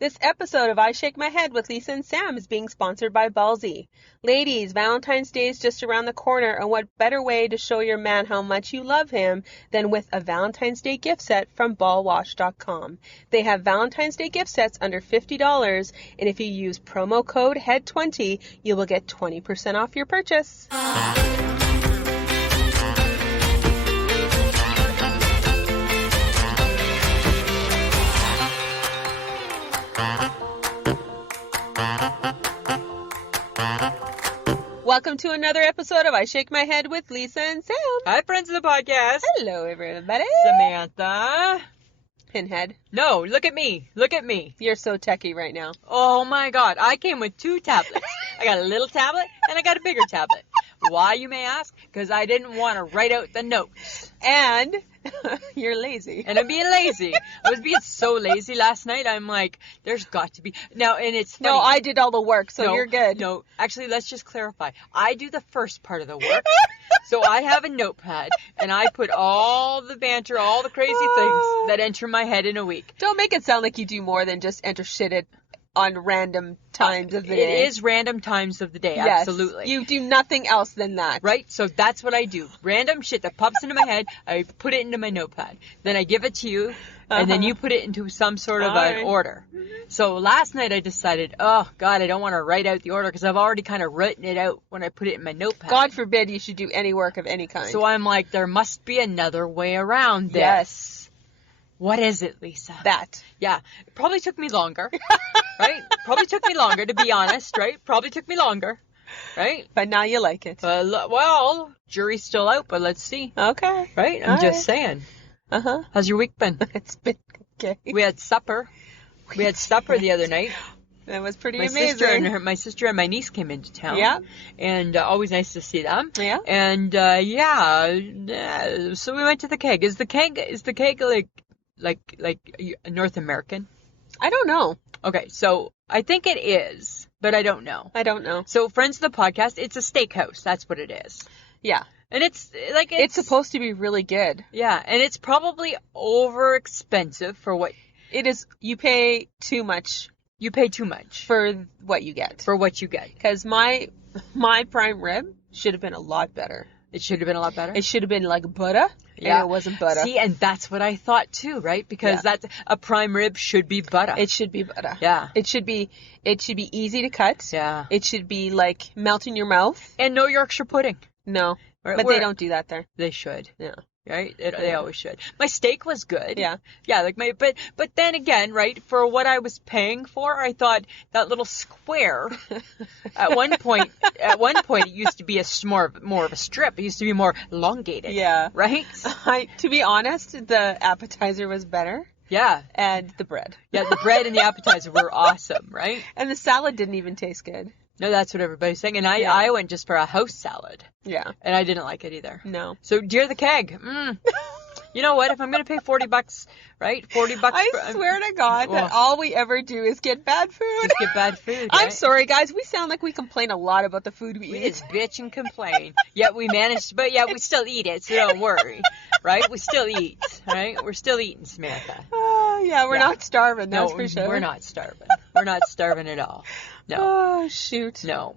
This episode of I Shake My Head with Lisa and Sam is being sponsored by Ballsy. Ladies, Valentine's Day is just around the corner, and what better way to show your man how much you love him than with a Valentine's Day gift set from ballwash.com. They have Valentine's Day gift sets under $50, and if you use promo code HEAD20, you will get 20% off your purchase. Welcome to another episode of I Shake My Head with Lisa and Sam. Hi, friends of the podcast. Hello, everybody. Samantha. Pinhead. No, look at me. Look at me. You're so techie right now. Oh, my God. I came with two tablets. I got a little tablet, and I got a bigger tablet. Why, you may ask? Because I didn't want to write out the notes. And you're lazy. And I'm being lazy. I was being so lazy last night. I'm like, there's got to be. Now, and it's funny. No, I did all the work, so you're good. No, actually, let's just clarify. I do the first part of the work. So I have a notepad, and I put all the banter, all the crazy things that enter my head in a week. Don't make it sound like you do more than just enter shit on random times of the day. It is random times of the day, yes, absolutely. You do nothing else than that. Right? So that's what I do. Random shit that pops into my head, I put it into my notepad. Then I give it to you, and then you put it into some sort of an order. So last night I decided, oh, God, I don't want to write out the order because I've already kind of written it out when I put it in my notepad. God forbid you should do any work of any kind. So I'm like, there must be another way around this. Yes. What is it, Lisa? That. Yeah. It probably took me longer. Right? Probably took me longer, to be honest, right? Probably took me longer. Right? But now you like it. Well, jury's still out, but let's see. Okay. Right? I'm just saying. Uh-huh. How's your week been? It's been okay. We had supper. We had supper the other night. That was pretty my amazing. My sister and my niece came into town. Yeah. And always nice to see them. Yeah. And so we went to the keg. Is the keg like North American? I don't know. Okay, so I think it is, but I don't know. I don't know. So, friends of the podcast, it's a steakhouse. That's what it is. Yeah. And it's supposed to be really good. Yeah, and it's probably over expensive for what it is. You pay too much. You pay too much for what you get. For what you get. Because my prime rib should have been a lot better. It should have been a lot better? It should have been like butter. Yeah. And it wasn't butter. See, and that's what I thought too, right? Because that's a prime rib should be butter. It should be butter. Yeah. It should be easy to cut. Yeah. It should be like melt in your mouth. And no Yorkshire pudding. No. Right? But they don't do that there. They should. Yeah. Right? They always should. My steak was good. Yeah. Yeah, but then again, right, for what I was paying for, I thought that little square at one point it used to be more of a strip. It used to be more elongated. Yeah. Right? To be honest, the appetizer was better. Yeah. And the bread. Yeah, the bread and the appetizer were awesome, right? And the salad didn't even taste good. No, that's what everybody's saying. And I went just for a house salad. Yeah. And I didn't like it either. No. So, dear the keg. You know what? If I'm going to pay $40, right? $40. I swear to God that all we ever do is get bad food. Just get bad food, right? I'm sorry, guys. We sound like we complain a lot about the food we eat. We just bitch and complain. Yet we manage, but we still eat it, so don't worry. Right? We still eat, right? We're still eting, Samantha. Oh, yeah. We're not starving, that's for sure. We're not starving. We're not starving at all. No. Oh, shoot. No.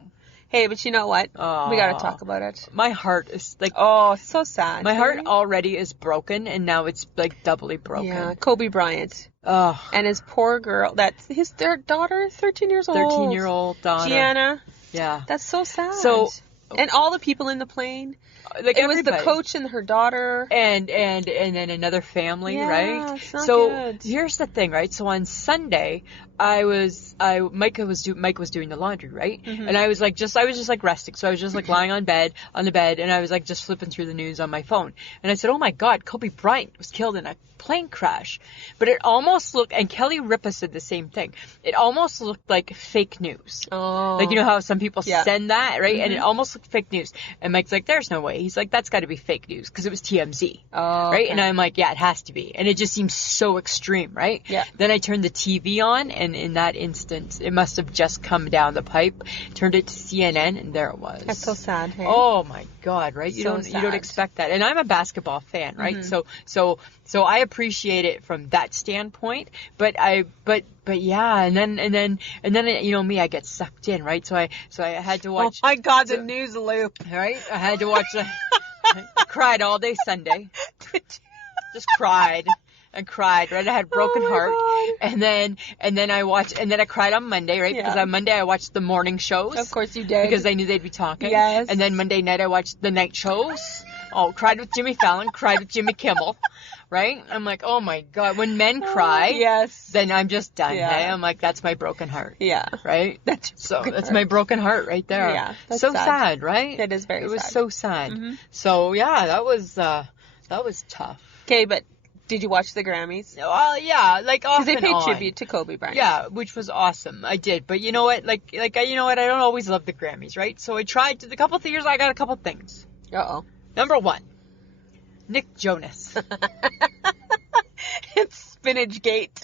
Hey, but you know what? We got to talk about it. My heart is like... Oh, so sad. My heart already is broken, and now it's like doubly broken. Yeah, Kobe Bryant. Oh. And his poor girl, their daughter, 13 years old. 13-year-old daughter. Gianna. Yeah. That's so sad. So... And all the people in the plane. Like it was the coach and her daughter. And then another family, right? It's not so good. Here's the thing, right? So on Sunday, Mike was doing the laundry, right? Mm-hmm. And I was just resting. So I was just like lying on the bed, and I was like just flipping through the news on my phone. And I said, oh my God, Kobe Bryant was killed in a plane crash. But it almost looked, and Kelly Ripa said the same thing, it almost looked like fake news. Oh. Like, you know how some people send that, right? Mm-hmm. And it almost looked fake news. And Mike's like, there's no way. He's like, that's got to be fake news, because it was TMZ. Oh, right? okay. And I'm like, yeah, it has to be. And it just seems so extreme, right? Yeah. Then I turned the TV on, and in that instant, it must have just come down the pipe. Turned it to CNN, and there it was. That's so sad, hey? Oh my God, right? You don't expect that. And I'm a basketball fan, right? Mm-hmm. So I appreciate it from that standpoint, but But yeah, and then you know me, I get sucked in, right? So I had to watch. Oh my God, the news loop. Right? I had to watch. I cried all day Sunday. Just cried and cried. Right? I had a broken heart. And then I watched, and then I cried on Monday, right? Yeah. Because on Monday I watched the morning shows. Of course you did. Because I knew they'd be talking. Yes. And then Monday night I watched the night shows. Oh, cried with Jimmy Fallon, cried with Jimmy Kimmel. Right? I'm like, oh my God. When men cry, yes, then I'm just done. Yeah. Hey? I'm like, that's my broken heart. Yeah. Right? That's my broken heart right there. Yeah. That's so sad, right? It is very sad. It was so sad. Mm-hmm. So yeah, that was tough. Okay, but did you watch the Grammys? Well, yeah, like off Because they and paid on. tribute to Kobe Bryant. Yeah, which was awesome. I did, but you know what? You know what? I don't always love the Grammys, right? So I tried to. The couple of years, I got a couple things. Uh-oh. Number one, Nick Jonas. It's Spinach Gate.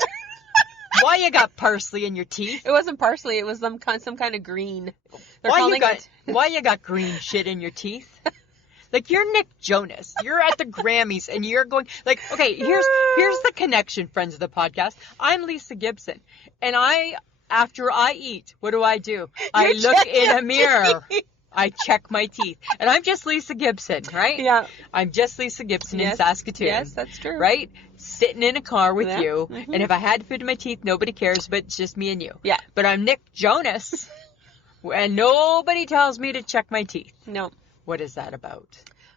Why you got parsley in your teeth? It wasn't parsley. It was some kind of green. Why you got green shit in your teeth? Like, you're Nick Jonas. You're at the Grammys and you're going, like, okay, here's the connection, friends of the podcast. I'm Lisa Gibson. And after I eat, what do? I look in a mirror. I check my teeth. And I'm just Lisa Gibson, right? Yeah. I'm just Lisa Gibson in Saskatoon. Yes, that's true. Right? Sitting in a car with you. Mm-hmm. And if I had food in my teeth, nobody cares, but it's just me and you. Yeah. But I'm Nick Jonas. And nobody tells me to check my teeth. No. What is that about?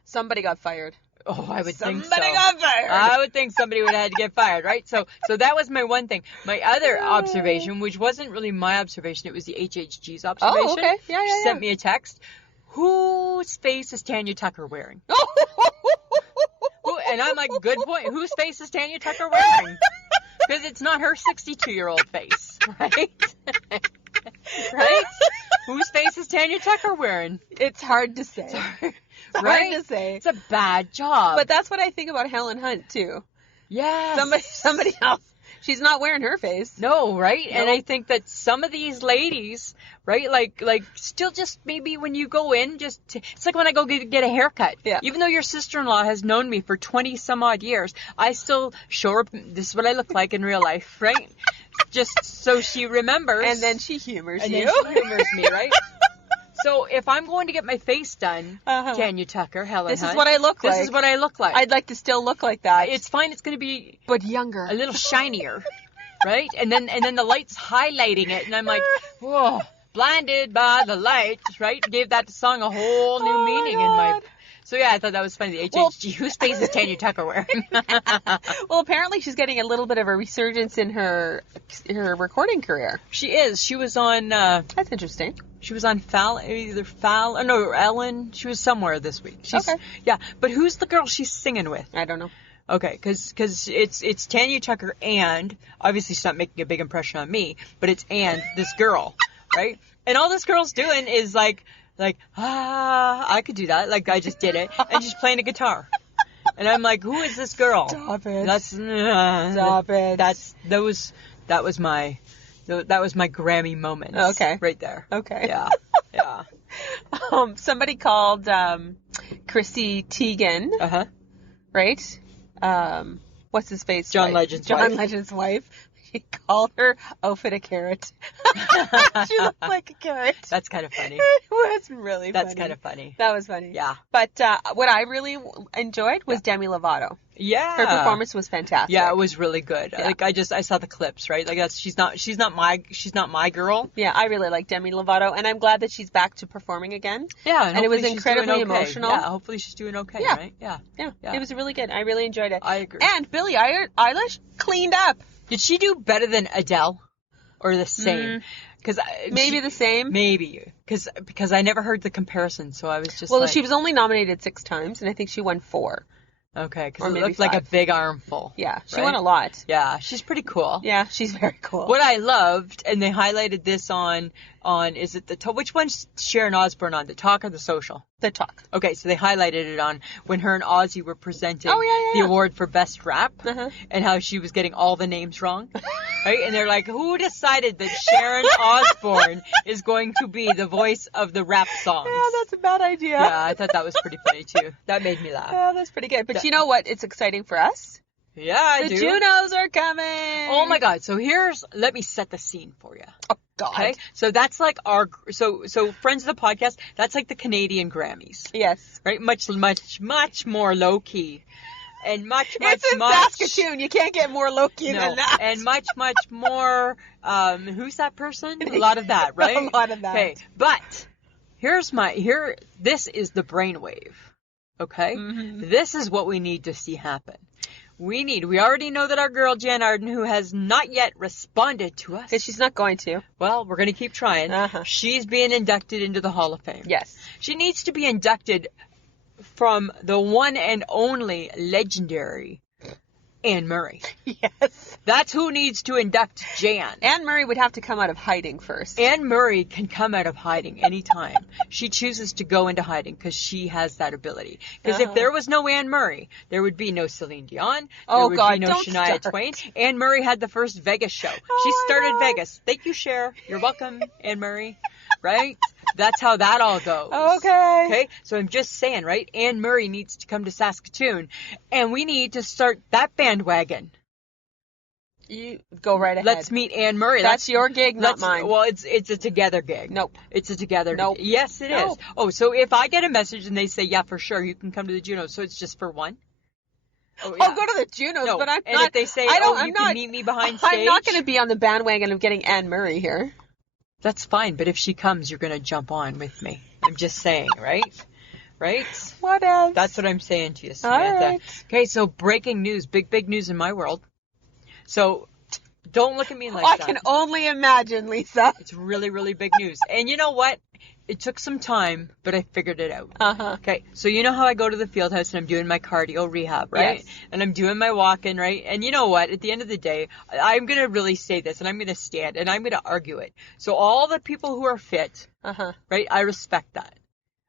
Somebody got fired. Oh, I would think so. Somebody got fired. I would think somebody would have had to get fired, right? So that was my one thing. My other observation, which wasn't really my observation, it was the HHG's observation. Oh, okay. Yeah. She sent me a text. Whose face is Tanya Tucker wearing? And I'm like, good point. Whose face is Tanya Tucker wearing? Because it's not her 62-year-old face, right? Right? Whose face is Tanya Tucker wearing? It's hard to say. Right? Hard to say. It's a bad job. But that's what I think about Helen Hunt, too. Yes. Somebody else. She's not wearing her face. No, right? No. And I think that some of these ladies, right, like still just maybe when you go in, it's like when I go get a haircut. Yeah. Even though your sister-in-law has known me for 20 some odd years, I still show her, this is what I look like in real life, right? Just so she remembers. And then she humors and you. then she humors me, right? So if I'm going to get my face done, Tanya Tucker, Helen Hunt, this is what I look like. This is what I look like. I'd like to still look like that. It's fine. It's going to be but younger. a little shinier, right? And then the light's highlighting it, and I'm like, whoa, blinded by the light, right? Gave that song a whole new meaning in my. So yeah, I thought that was funny. The HHG, whose face is Tanya Tucker wearing? Well, apparently she's getting a little bit of a resurgence in her recording career. She is. She was on. That's interesting. She was on Ellen. She was somewhere this week. Okay. Yeah, but who's the girl she's singing with? I don't know. Okay, because it's Tanya Tucker and, obviously she's not making a big impression on me, but it's this girl, right? And all this girl's doing is like, I could do that. Like, I just did it. And she's playing a guitar. And I'm like, who is this girl? Stop it. Stop it. That was my Grammy moment. Okay. Right there. Okay. Yeah. Somebody called Chrissy Teigen. Uh-huh. Right? What's his face? John Legend's wife. He called her outfit a carrot. She looked like a carrot. That's kind of funny. It was really funny. That's kind of funny. That was funny. Yeah. But what I really enjoyed was Demi Lovato. Yeah. Her performance was fantastic. Yeah, it was really good. Yeah. Like I saw the clips, right? Like she's not my girl. Yeah, I really like Demi Lovato, and I'm glad that she's back to performing again. Yeah, and it was incredibly emotional. Yeah, hopefully she's doing okay, right? Yeah. It was really good. I really enjoyed it. I agree. And Billie Eilish cleaned up. Did she do better than Adele, or the same? Because maybe the same. Maybe because I never heard the comparison, so I was just. Well, she was only nominated 6 times, and I think she won 4. Okay, because or it maybe looked like a 5. big armful. Yeah, she right? won a lot. Yeah, she's pretty cool. Yeah, she's very cool. What I loved, and they highlighted this on is it which one's Sharon Osbourne on, the Talk or the Social? The Talk. Okay, so they highlighted it on when her and Ozzy were presenting the award for Best Rap, and how she was getting all the names wrong, right? And they're like, who decided that Sharon Osbourne is going to be the voice of the rap songs? Yeah, that's a bad idea. Yeah, I thought that was pretty funny too. That made me laugh. Yeah, that's pretty good. But you know what? It's exciting for us Yeah, I The do. Junos are coming. Oh my God. So let me set the scene for you. Oh God. Okay. So that's like so friends of the podcast, that's like the Canadian Grammys. Yes. Right? Much more low key. And much It's in Saskatoon. You can't get more low-key than that. And much more, who's that person? A lot of that, right? A lot of that. Okay, but this is the brainwave, okay? Mm-hmm. This is what we need to see happen. We already know that our girl Jan Arden, who has not yet responded to us. Because she's not going to. Well, we're going to keep trying. Uh-huh. She's being inducted into the Hall of Fame. Yes. She needs to be inducted from the one and only legendary Anne Murray. Yes. That's who needs to induct Jan. Anne Murray would have to come out of hiding first. Anne Murray can come out of hiding anytime. She chooses to go into hiding because she has that ability. Because if there was no Anne Murray, there would be no Celine Dion. There would be no Shania Twain. Anne Murray had the first Vegas show. She started Vegas. Thank you, Cher. You're welcome, Anne Murray. Right? That's how that all goes. Okay. Okay? So I'm just saying, right? Anne Murray needs to come to Saskatoon, and we need to start that bandwagon. You go right ahead. Let's meet Anne Murray. That's your gig, not mine. Well, it's a together gig. Nope. It's a together Nope. gig. Yes, it is. Oh, so if I get a message and they say, yeah, for sure, you can come to the Junos, so it's just for one? Oh, yeah. I'll go to the Junos, No. but I'm and not. if they say, I'm can meet me behind stage. I'm not going to be on the bandwagon of getting Anne Murray here. That's fine, but if she comes, you're going to jump on with me. I'm just saying, right? Right? What else? That's what I'm saying to you, Samantha. All right. Okay, so breaking news. Big news in my world. So don't look at me like that. I can only imagine, Lisa. It's really, really big news. And you know what? It took some time, but I figured it out. Uh-huh. Okay, so you know how I go to the field house and I'm doing my cardio rehab, right? Yes. And I'm doing my walking, right? And you know what? At the end of the day, I'm going to really say this, and I'm going to stand, and I'm going to argue it. So all the people who are fit, Uh-huh. right, I respect that.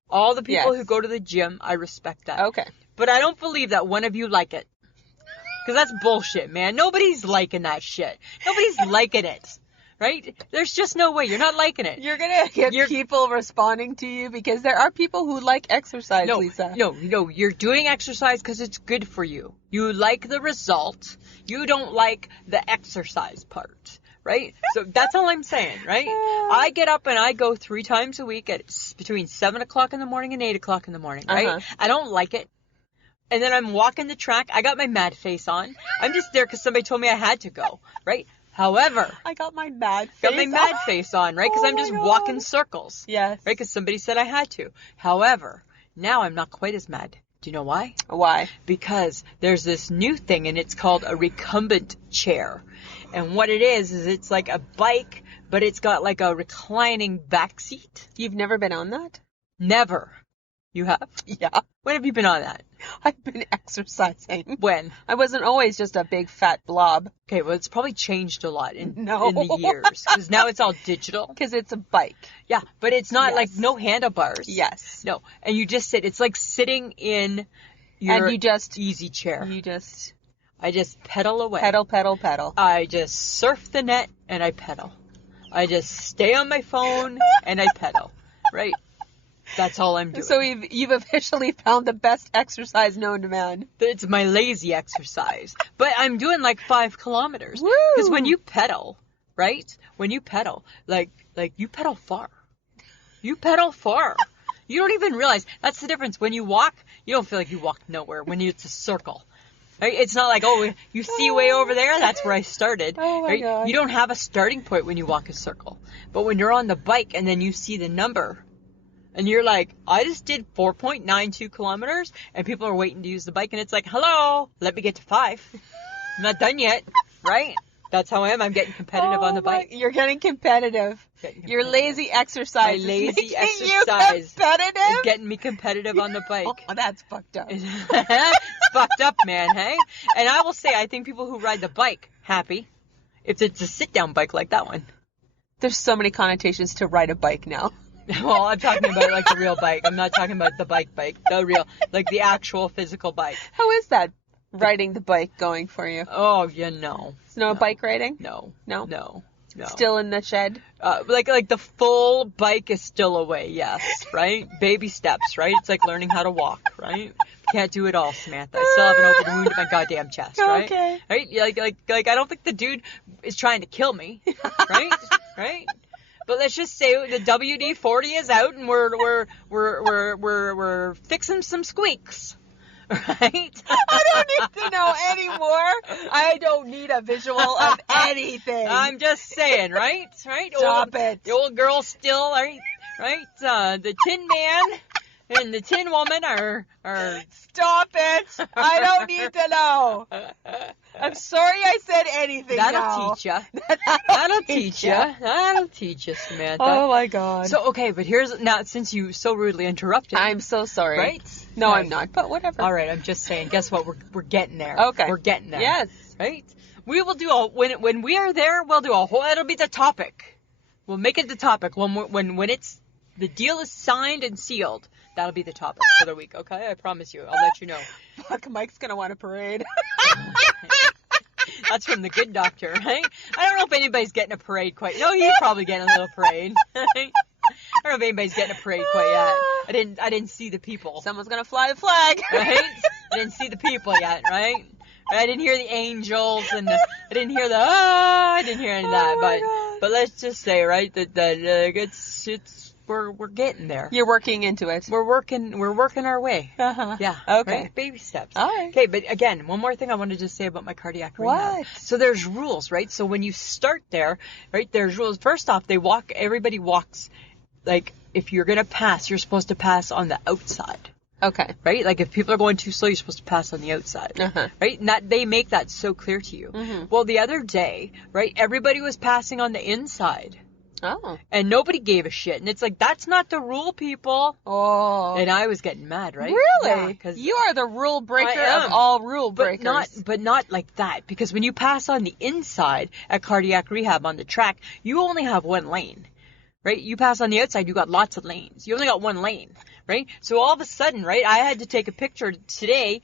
All the people Yes. who go to the gym, I respect that. Okay. But I don't believe that one of you like it. Because that's bullshit, man. Nobody's liking that shit. Nobody's liking it. Right? There's just no way. You're not liking it. You're going to get people responding to you because there are people who like exercise, Lisa. No. You're doing exercise because it's good for you. You like the result. You don't like the exercise part. Right? So that's all I'm saying, right? I get up and I go 3 times a week at between 7 o'clock in the morning and 8 o'clock in the morning, right? Uh-huh. I don't like it. And then I'm walking the track. I got my mad face on. I'm just there because somebody told me I had to go, right? However, I got my mad face got my mad face on, right? Because Oh I'm just my God. walking circles. Yes. Right? Because somebody said I had to. However, now I'm not quite as mad. Do you know why? Why? Because there's this new thing, and it's called a recumbent chair. And what it is it's like a bike, but it's got like a reclining back seat. You've never been on that? Never. You have? Yeah. When have you been on that? I've been exercising. When? I wasn't always just a big fat blob. Okay, well, it's probably changed a lot in No. the years. Because now it's all digital. Because it's a bike. Yeah, but it's not Yes. like no handlebars. Yes. No, and you just sit. It's like sitting in your And you just... easy chair. You just... I just pedal away. Pedal. I just surf the net and I pedal. I just stay on my phone and I pedal. Right? That's all I'm doing. So you've officially found the best exercise known to man. It's my lazy exercise. But I'm doing like 5 kilometers. Woo! Because when you pedal, right? When you pedal, like you pedal far. You pedal far. You don't even realize. That's the difference. When you walk, you don't feel like you walked nowhere. When it's a circle. Right? It's not like, oh, you see way over there? That's where I started. Oh, my right? God. You don't have a starting point when you walk a circle. But when you're on the bike and then you see the number, and you're like, I just did 4.92 kilometers, and people are waiting to use the bike, and it's like, hello, let me get to 5. I'm not done yet, right? That's how I am. I'm getting competitive on the bike. You're getting competitive. Your lazy exercise. My lazy is making exercise you competitive. is getting me competitive on the bike. Oh, that's fucked up. It's fucked up, man, hey? And I will say, I think people who ride the bike, happy, if it's a sit-down bike like that one. There's so many connotations to ride a bike now. Well, I'm talking about like the real bike. I'm not talking about the bike, the real, like the actual physical bike. How is that, riding the bike, going for you? Oh, yeah, no. No bike riding? No. No? No. No. Still in the shed? Like the full bike is still away, yes, right? Baby steps, right? It's like learning how to walk, right? Can't do it all, Samantha. I still have an open wound in my goddamn chest, right? Okay. Right? Like I don't think the dude is trying to kill me, right? Right? But let's just say the WD-40 is out and we're fixing some squeaks. Right? I don't need to know anymore. I don't need a visual of anything. I'm just saying, right? Right? Stop it. The old girl still, right? The Tin Man and the Tin Woman are. Stop it. I don't need to know. I'm sorry I said anything. That'll teach you. That'll teach you. That'll teach you, Samantha. Oh my God. So, okay, but here's, now, since you so rudely interrupted. I'm so sorry. Right? No, Right. I'm not, but whatever. All right, I'm just saying, guess what? We're getting there. Okay. We're getting there. Yes. Right? We will do when we are there, we'll do a whole, it'll be the topic. We'll make it the topic. When it's, the deal is signed and sealed, that'll be the topic for the week, okay? I promise you. I'll let you know. Fuck, Mike's gonna want a parade. That's from the Good Doctor, right? I don't know if anybody's getting a parade quite. No, he's probably getting a little parade. Right? I don't know if anybody's getting a parade quite yet. I didn't see the people. Someone's gonna fly the flag. Right? I didn't see the people yet, right? I didn't hear the angels and I didn't hear I didn't hear any of that. But let's just say, right, that we're getting there. You're working into it. We're working our way. Uh-huh. Yeah. Okay. Right? Baby steps. All right. Okay, but again, one more thing I wanted to say about my cardiac rehab. What? So there's rules, right? So when you start there, right, there's rules. First off, everybody walks, like, if you're going to pass, you're supposed to pass on the outside. Okay. Right? Like, if people are going too slow, you're supposed to pass on the outside. Uh-huh. Right? And they make that so clear to you. Mm-hmm. Well, the other day, right, everybody was passing on the inside. Oh. And nobody gave a shit. And it's like, that's not the rule, people. Oh. And I was getting mad, right? Really? Yeah, 'cause you are the rule breaker I am. of all rule breakers. But not like that. Because when you pass on the inside at cardiac rehab on the track, you only have one lane. Right? You pass on the outside, you got lots of lanes. You only got one lane. Right? So all of a sudden, right, I had to take a picture today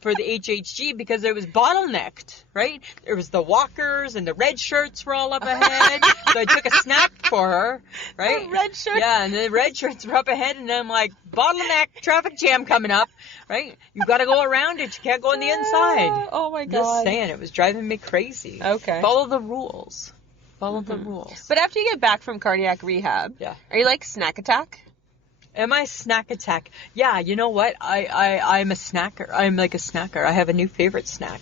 for the HHG because it was bottlenecked, right? There was the walkers and the red shirts were all up ahead. So I took a snap for her, right? The red shirts? Yeah, and the red shirts were up ahead and I'm like, bottleneck, traffic jam coming up, right? You got to go around it. You can't go on the inside. Oh my God. Just saying, it was driving me crazy. Okay. Follow the rules. Follow the rules. But after you get back from cardiac rehab, Yeah. are you like snack attack? Am I snack attack? Yeah, you know what? I'm a snacker. I'm like a snacker. I have a new favorite snack.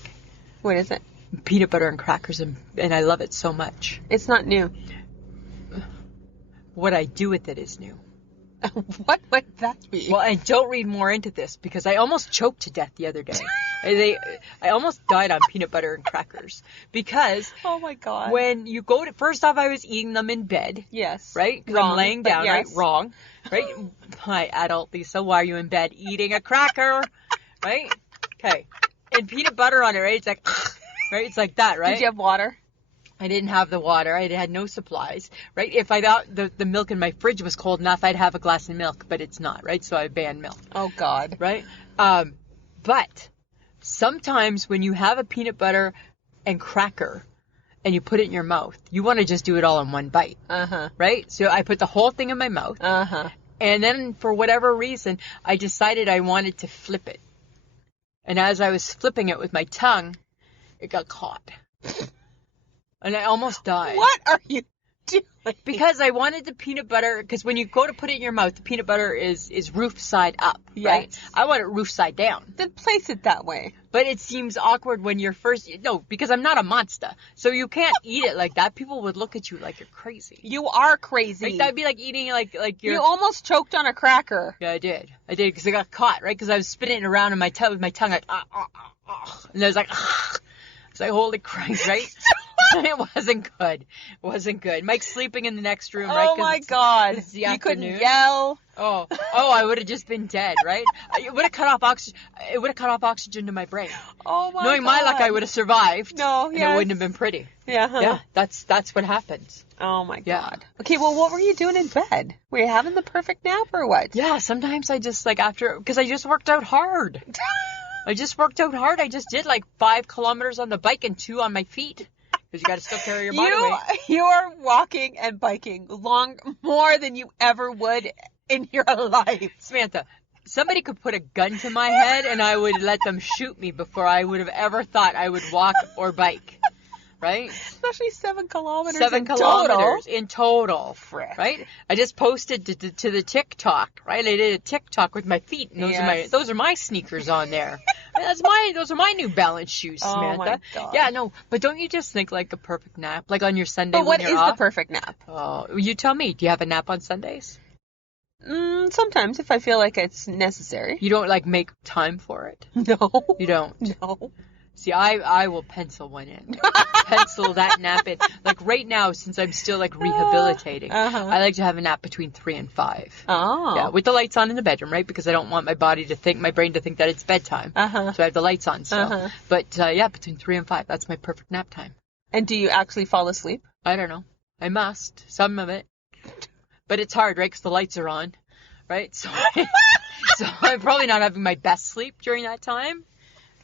What is it? Peanut butter and crackers, and I love it so much. It's not new. What I do with it is new. What would that be? Well, and don't read more into this because I almost choked to death the other day. I almost died on peanut butter and crackers because oh my God. when you go to, first off, I was eating them in bed. Yes. Right? 'Cause Wrong, I'm laying but down, yes. right? Wrong. Right? Hi, adult Lisa, why are you in bed eating a cracker? Right? Okay. And peanut butter on it, right? It's like, right? It's like that, right? Did you have water? I didn't have the water. I had no supplies, right? If I thought the milk in my fridge was cold enough, I'd have a glass of milk, but it's not, right? So I banned milk, Oh God. right? But sometimes when you have a peanut butter and cracker and you put it in your mouth, you want to just do it all in one bite, Uh-huh. right? So I put the whole thing in my mouth, Uh-huh. and then for whatever reason, I decided I wanted to flip it. And as I was flipping it with my tongue, it got caught. And I almost died. What are you doing? Because I wanted the peanut butter, because when you go to put it in your mouth, the peanut butter is roof side up, right? Yes. I want it roof side down. Then place it that way. But it seems awkward when you're first, no, because I'm not a monster. So you can't eat it like that. People would look at you like you're crazy. You are crazy. Like, that'd be like eating like you're... You almost choked on a cracker. Yeah, I did because I got caught, right? Because I was spitting it around in my with my tongue, like, and I was like, it's like, holy Christ, right? It wasn't good. It wasn't good. Mike's sleeping in the next room, right? Oh my God. It's the You couldn't afternoon. yell. Oh, I would have just been dead, right? It would have cut off oxygen. It would have cut off oxygen to my brain. Oh my Knowing God. my luck, I would have survived. No, and yes. it wouldn't have been pretty. Yeah. Huh? Yeah, that's what happens. Oh my Yeah. God. Okay, well, what were you doing in bed? Were you having the perfect nap or what? Yeah, sometimes I just because I just worked out hard. I just did like 5 kilometers on the bike and 2 on my feet. Because you got to still carry your body weight. You are walking and biking more than you ever would in your life. Samantha, somebody could put a gun to my head and I would let them shoot me before I would have ever thought I would walk or bike. Right? Especially 7 kilometers 7 kilometers total. in total. Frick. Right? I just posted to the TikTok, right? I did a TikTok with my feet, and those are my sneakers on there. Those are my New Balance shoes, Samantha. Oh my God. Yeah, no, but don't you just think like a perfect nap, like on your Sunday But what when you're is off? the perfect nap? Oh, you tell me. Do you have a nap on Sundays? Sometimes, if I feel like it's necessary. You don't like make time for it? No. You don't? No. See, I will pencil one in. Pencil that nap in. Like right now, since I'm still like rehabilitating, I like to have a nap between 3 and 5. Oh. Yeah, with the lights on in the bedroom, right? Because I don't want my brain to think that it's bedtime. So I have the lights on still. But yeah, between 3 and 5, that's my perfect nap time. And do you actually fall asleep? I don't know. I must. Some of it. But it's hard, right? Because the lights are on, right? So I'm probably not having my best sleep during that time.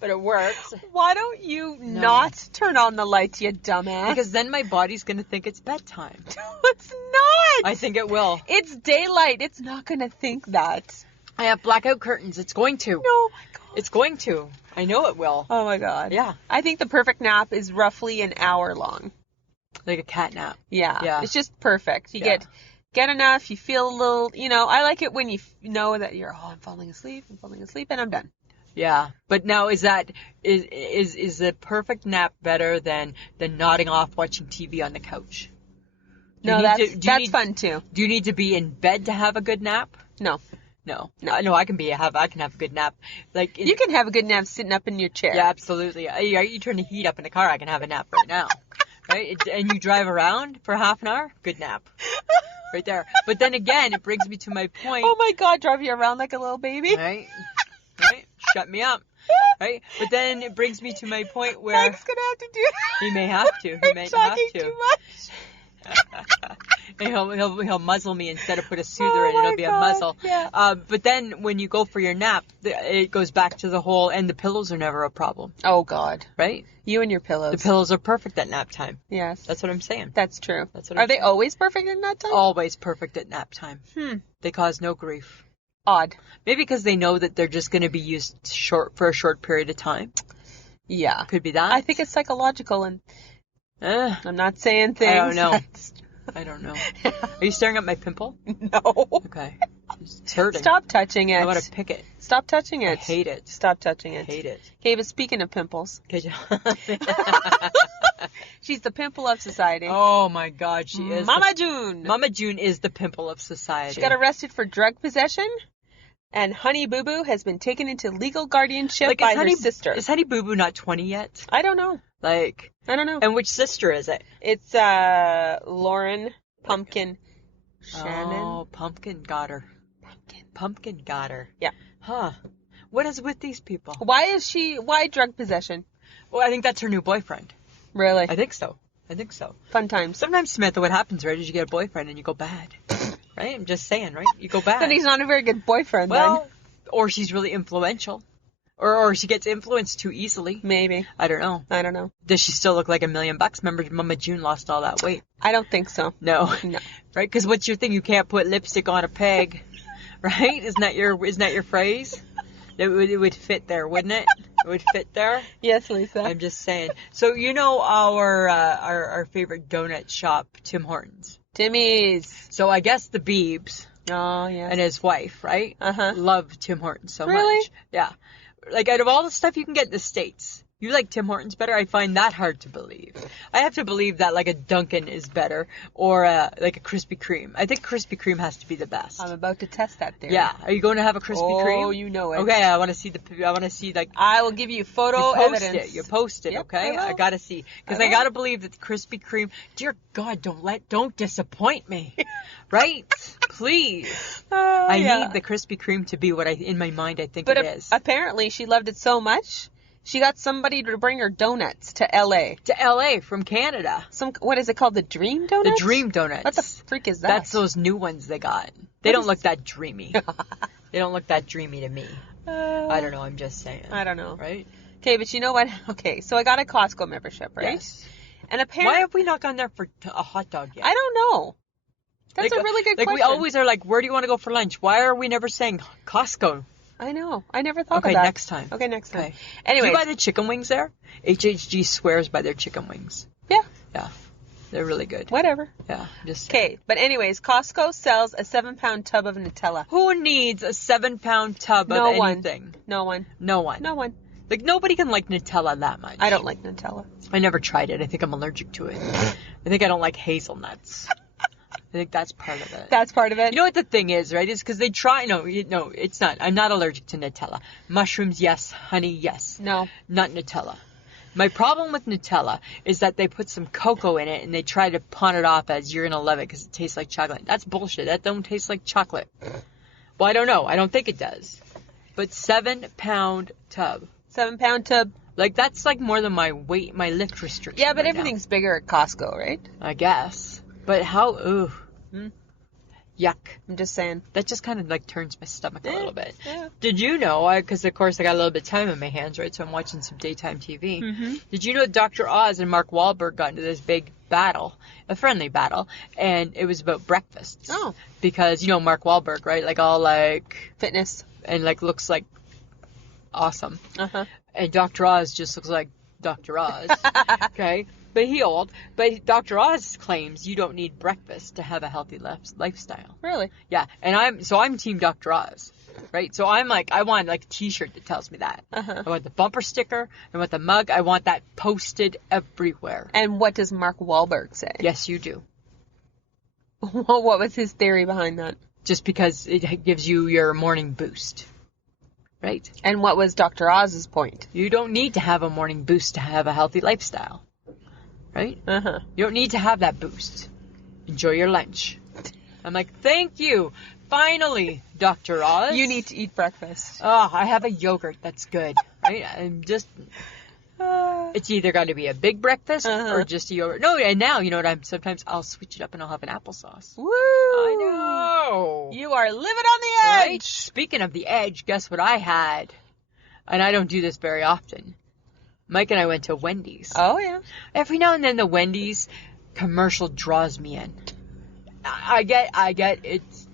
But it works. Why don't you not turn on the lights, you dumbass? Because then my body's going to think it's bedtime. No, it's not. I think it will. It's daylight. It's not going to think that. I have blackout curtains. It's going to. Oh, my God. It's going to. I know it will. Oh, my God. Yeah. I think the perfect nap is roughly an hour long. Like a cat nap. Yeah. It's just perfect. You get enough. You feel a little, I like it when you know that I'm falling asleep, and I'm done. Yeah, but now is the perfect nap better than nodding off watching TV on the couch? No, that's fun too. Do you need to be in bed to have a good nap? No. I can have a good nap. Like you can have a good nap sitting up in your chair. Yeah, absolutely. You turn the heat up in the car, I can have a nap right now. Right? And you drive around for half an hour, good nap. Right there. But then again, it brings me to my point. Oh my God, drive you around like a little baby. Right? Shut me up. Right? But then it brings me to my point where Mike's gonna have to do that. He may have to. He may have to. Too much. And he'll muzzle me instead of put a soother in. It'll be a muzzle. Yeah. But then when you go for your nap, it goes back to the whole, and the pillows are never a problem. Oh God. Right? You and your pillows. The pillows are perfect at nap time. Yes. That's what I'm saying. That's true. Are they always perfect at nap time? Always perfect at nap time. They cause no grief. Odd. Maybe because they know that they're just going to be used for a short period of time. Yeah. Could be that. I think it's psychological, and I'm not saying things. I don't know. Are you staring at my pimple? No. Okay. It's hurting. Stop touching it. I want to pick it. Stop touching it. I hate it. Stop touching it. I hate it. Okay, but speaking of pimples. She's the pimple of society. Oh my God, she is. Mama June. Mama June is the pimple of society. She got arrested for drug possession, and Honey Boo Boo has been taken into legal guardianship by her sister. Is Honey Boo Boo not 20 yet? I don't know. I don't know. And which sister is it? It's Lauren Pumpkin Shannon. Oh, Pumpkin got her. Pumpkin got her. Yeah. Huh. What is with these people? Why drug possession? Well, I think that's her new boyfriend. Really? I think so. Fun times. Sometimes, Samantha, what happens, right, is you get a boyfriend and you go bad. Right? I'm just saying, right? You go bad. Then he's not a very good boyfriend, then. Or she's really influential. Or she gets influenced too easily. Maybe. I don't know. Does she still look like $1 million? Remember, Mama June lost all that weight. I don't think so. No. No. Right? Because what's your thing? You can't put lipstick on a peg. Right? Isn't that your phrase? It would fit there, wouldn't it? It would fit there. Yes, Lisa. I'm just saying. So you know our favorite donut shop, Tim Hortons. Timmy's. So I guess the Beebs. Oh, yes. And his wife, right? Love Tim Hortons so really? much. Yeah. Like, out of all the stuff you can get in the States, you like Tim Hortons better? I find that hard to believe. I have to believe that, like, a Dunkin' is better, or, like, a Krispy Kreme. I think Krispy Kreme has to be the best. I'm about to test that theory. Yeah. Are you going to have a Krispy Kreme? Oh, you know it. Okay, I want to see, like... I will give you photo evidence. You post it, yep, okay? I got to see. Because I got to believe that the Krispy Kreme... Dear God, don't disappoint me. Right? Please. I need the Krispy Kreme to be what in my mind I think it is. But apparently she loved it so much, she got somebody to bring her donuts to L.A. To L.A. from Canada. What is it called? The Dream Donuts? The Dream Donuts. What the freak is that? That's those new ones they got. They don't look that dreamy. They don't look that dreamy to me. I don't know. I'm just saying. I don't know. Right? Okay, but you know what? Okay, so I got a Costco membership, right? Yes. And apparently, Why have we not gone there for a hot dog yet? I don't know. That's a really good question. We always are like, where do you want to go for lunch? Why are we never saying Costco? I know. I never thought of that. Okay, next time. Okay, next time. Okay. Anyway. Do you buy the chicken wings there? HHG swears by their chicken wings. Yeah. Yeah. They're really good. Whatever. Yeah. Just Okay, but anyways, Costco sells a 7-pound tub of Nutella. Who needs a 7-pound tub of anything? No one. No one. No one. Like, nobody can like Nutella that much. I don't like Nutella. I never tried it. I think I'm allergic to it. I think I don't like hazelnuts. I think that's part of it. That's part of it? You know what the thing is, right? Is because they try... No, it's not. I'm not allergic to Nutella. Mushrooms, yes. Honey, yes. No. Not Nutella. My problem with Nutella is that they put some cocoa in it and they try to pawn it off as you're going to love it because it tastes like chocolate. That's bullshit. That don't taste like chocolate. Well, I don't know. I don't think it does. But 7-pound tub. 7-pound tub. Like, that's like more than my weight, my lift restriction. Yeah, but right everything's bigger at Costco, right? I guess. But how... Ooh. Yuck. I'm just saying. That just kind of like turns my stomach a little bit. Yeah. Did you know, because of course I got a little bit of time on my hands, right? So I'm watching some daytime TV. Mm-hmm. Did you know Dr. Oz and Mark Wahlberg got into this big battle, a friendly battle, and it was about breakfasts. Oh. Because, you know, Mark Wahlberg, right? Like all like... Fitness. And like looks like awesome. Uh-huh. And Dr. Oz just looks like Dr. Oz. Okay? But he old. But Dr. Oz claims you don't need breakfast to have a healthy lifestyle. Really? Yeah. And I'm Team Dr. Oz. Right? So I'm like, I want like a t-shirt that tells me that. Uh-huh. I want the bumper sticker. I want the mug. I want that posted everywhere. And what does Mark Wahlberg say? Yes, you do. What was his theory behind that? Just because it gives you your morning boost. Right? And what was Dr. Oz's point? You don't need to have a morning boost to have a healthy lifestyle. Right? Uh-huh. You don't need to have that boost. Enjoy your lunch. I'm like, thank you. Finally, Dr. Oz. You need to eat breakfast. Oh, I have a yogurt that's good. Right? I'm just... It's either got to be a big breakfast or just a yogurt. No, and now, you know what, sometimes I'll switch it up and I'll have an applesauce. Woo! I know. You are living on the edge. Right? Speaking of the edge, guess what I had? And I don't do this very often. Mike and I went to Wendy's. Oh, yeah. Every now and then the Wendy's commercial draws me in. I get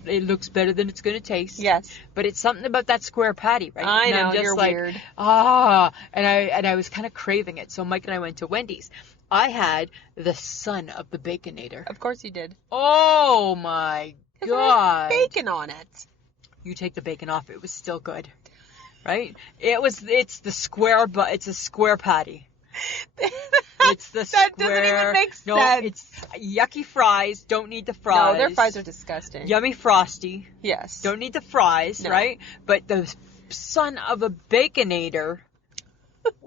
it looks better than it's going to taste. Yes. But it's something about that square patty, right? I and know, I'm just you're like, weird. And I was kind of craving it. So Mike and I went to Wendy's. I had the son of the Baconator. Of course you did. Oh my God. It has bacon on it. You take the bacon off, it was still good. Right? It's the square, but it's a square patty. It's the square. That doesn't even make sense. No, it's yucky fries. Don't need the fries. No, their fries are disgusting. Yummy frosty. Yes. Don't need the fries, No. right? But the son of a Baconator.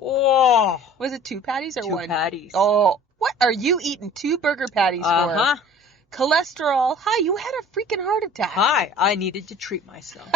Oh. Was it 2 patties or 2 one? patties. Oh, what are you eating 2 burger patties Uh-huh. for? Cholesterol. Hi, you had a freaking heart attack. Hi, I needed to treat myself.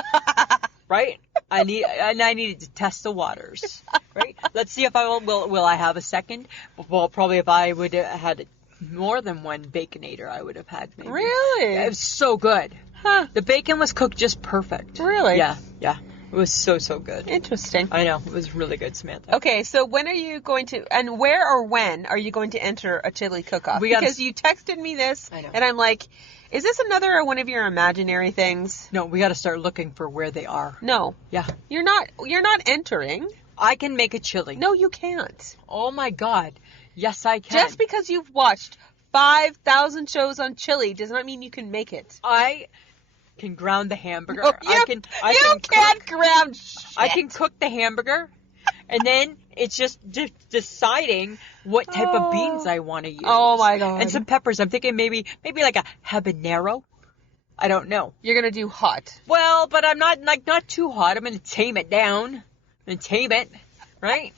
Right? I needed to test the waters. Right? Let's see if I will I have a second? Well, probably if I would have had more than one Baconator, I would have had maybe. Really? It was so good. Huh. The bacon was cooked just perfect. Really? Yeah. It was so good. Interesting. I know. It was really good, Samantha. Okay, so when are you going to, and where or when are you going to enter a chili cook-off? Because you texted me this, I know. and I'm like, is this another one of your imaginary things? No, we got to start looking for where they are. No. Yeah. You're not entering. I can make a chili. No, you can't. Oh my God. Yes, I can. Just because you've watched 5,000 shows on chili does not mean you can make it. I can ground the hamburger. No, you can't ground shit. I can cook the hamburger, and then it's just deciding what type of beans I want to use. Oh my God. And some peppers. I'm thinking maybe like a habanero. I don't know. You're gonna do hot. Well, but I'm not too hot. I'm gonna tame it down. I'm gonna tame it, right?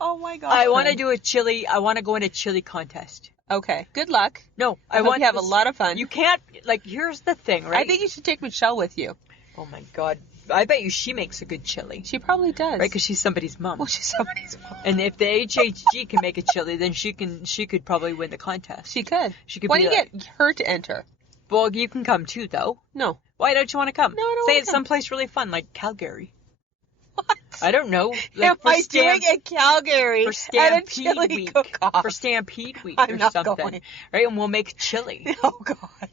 Oh my God. I want to do a chili. I want to go in a chili contest. Okay. Good luck. No, I hope you have a lot of fun. You can't, here's the thing, right? I think you should take Michelle with you. Oh my God. I bet you she makes a good chili. She probably does. Right, because she's somebody's mom. Well, she's somebody's mom. And if the HHG can make a chili, then she could probably win the contest. She could. She could Why be don't you get her to enter? Well, you can come too, though. No. Why don't you want to come? No, I don't Say wanna it's come. someplace really fun, like Calgary. What? I don't know. Am I doing a Calgary for at a Stampede chili Week? cook-off? For Stampede Week I'm or not something. going. Right? And we'll make chili. Oh, God.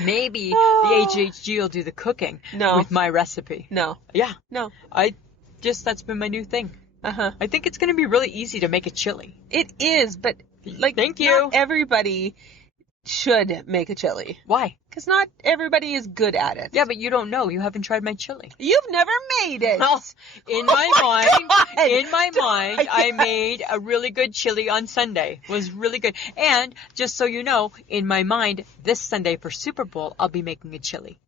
Maybe the HHG will do the cooking with my recipe. No. Yeah. No. That's been my new thing. Uh-huh. I think it's going to be really easy to make a chili. It is, but Thank you. Not everybody should make a chili. Why? Because not everybody is good at it. Yeah, but you don't know. You haven't tried my chili. You've never made it. Well, in my mind, I made a really good chili on Sunday. It was really good. And just so you know, in my mind, this Sunday for Super Bowl, I'll be making a chili.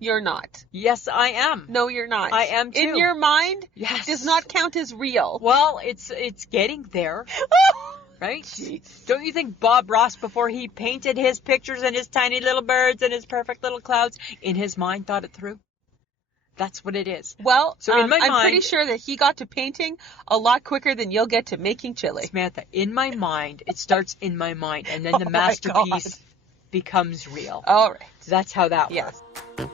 You're not. Yes, I am. No, you're not. I am too. In your mind, yes, does not count as real. Well, it's getting there. Right? Jeez. Don't you think Bob Ross, before he painted his pictures and his tiny little birds and his perfect little clouds, in his mind thought it through? That's what it is. Well, so in my mind, I'm pretty sure that he got to painting a lot quicker than you'll get to making chili. Samantha, in my mind, it starts in my mind, and then the masterpiece becomes real. All right. That's how that Yes. works.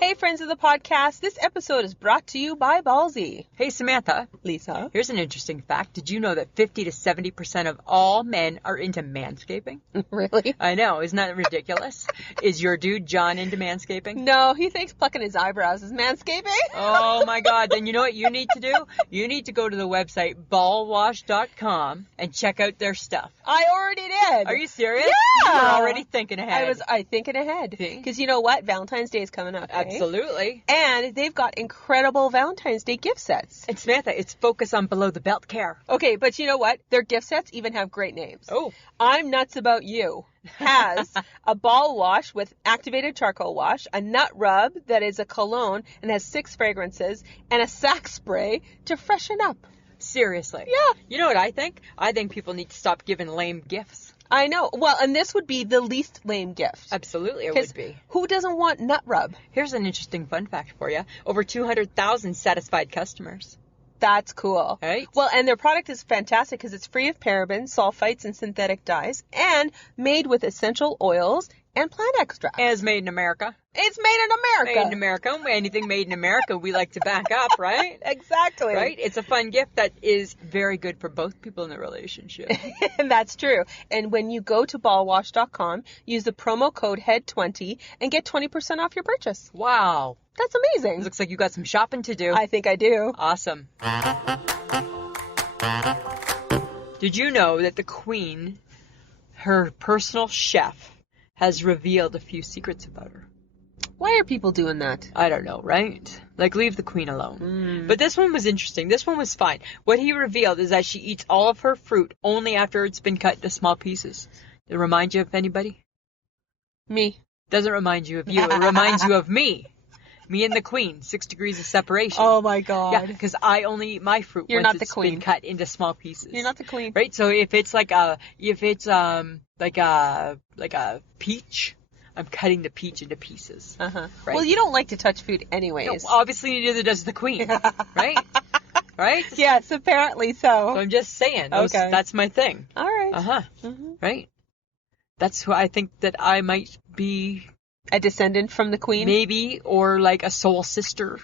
Hey, friends of the podcast, this episode is brought to you by Ballsy. Hey, Samantha. Lisa. Here's an interesting fact. Did you know that 50 to 70% of all men are into manscaping? Really? I know. Isn't that ridiculous? Is your dude John into manscaping? No, he thinks plucking his eyebrows is manscaping. Oh, my God. Then you know what you need to do? You need to go to the website ballwash.com and check out their stuff. I already did. Are you serious? Yeah. You were already thinking ahead. I thinking ahead. Because you know what? Valentine's Day is coming up. Absolutely. And they've got incredible Valentine's Day gift sets. And Samantha, it's focused on below the belt care. Okay, but you know what? Their gift sets even have great names. Oh. I'm Nuts About You has a ball wash with activated charcoal wash, a nut rub that is a cologne and has 6 fragrances, and a sack spray to freshen up. Seriously. Yeah. You know what I think? I think people need to stop giving lame gifts. I know. Well, and this would be the least lame gift. Absolutely, it would be. Who doesn't want nut rub? Here's an interesting fun fact for you. Over 200,000 satisfied customers. That's cool. Right? Well, and their product is fantastic because it's free of parabens, sulfites, and synthetic dyes, and made with essential oils and plant extracts. And it's made in America. It's made in America. Made in America. Anything made in America, we like to back up, right? Exactly. Right? It's a fun gift that is very good for both people in the relationship. And that's true. And when you go to ballwash.com, use the promo code HEAD20 and get 20% off your purchase. Wow. That's amazing. It looks like you got some shopping to do. I think I do. Awesome. Did you know that the Queen, her personal chef, has revealed a few secrets about her? Why are people doing that? I don't know, right? Like, leave the Queen alone. But this one was interesting. This one was fine. What he revealed is that she eats all of her fruit only after it's been cut into small pieces. Does it remind you of anybody? Me. Doesn't remind you of you. It reminds you of me. Me and the Queen. 6 degrees of separation. Oh, my God. Yeah, because I only eat my fruit once it's been cut into small pieces. You're not the Queen. Right? So if it's like a peach, I'm cutting the peach into pieces. Uh-huh. Right? Well, you don't like to touch food anyways. No, obviously neither does the Queen. Right? Right? Yes, apparently so. So I'm just saying. Okay. That's my thing. All right. Uh-huh. Mm-hmm. Right? That's who I think that I might be. A descendant from the Queen? Maybe, or like a soul sister.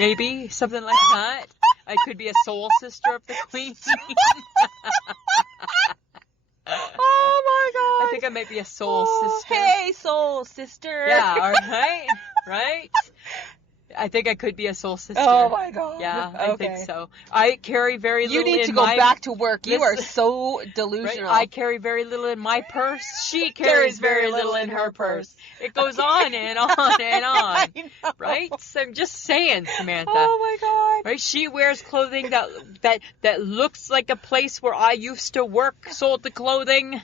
Maybe, something like that. I could be a soul sister of the Queen. Oh, my God. I think I might be a soul sister. Hey, soul sister. Yeah, all right. Right? I think I could be a soul sister. Oh, my God. Yeah, I think so. I carry very little in my... You need to go back to work. You are so delusional. Right? I carry very little in my purse. She carries very little in her purse. It goes on and on and on. I know. Right? So I'm just saying, Samantha. Oh, my God. Right? She wears clothing that looks like a place where I used to work, sold the clothing.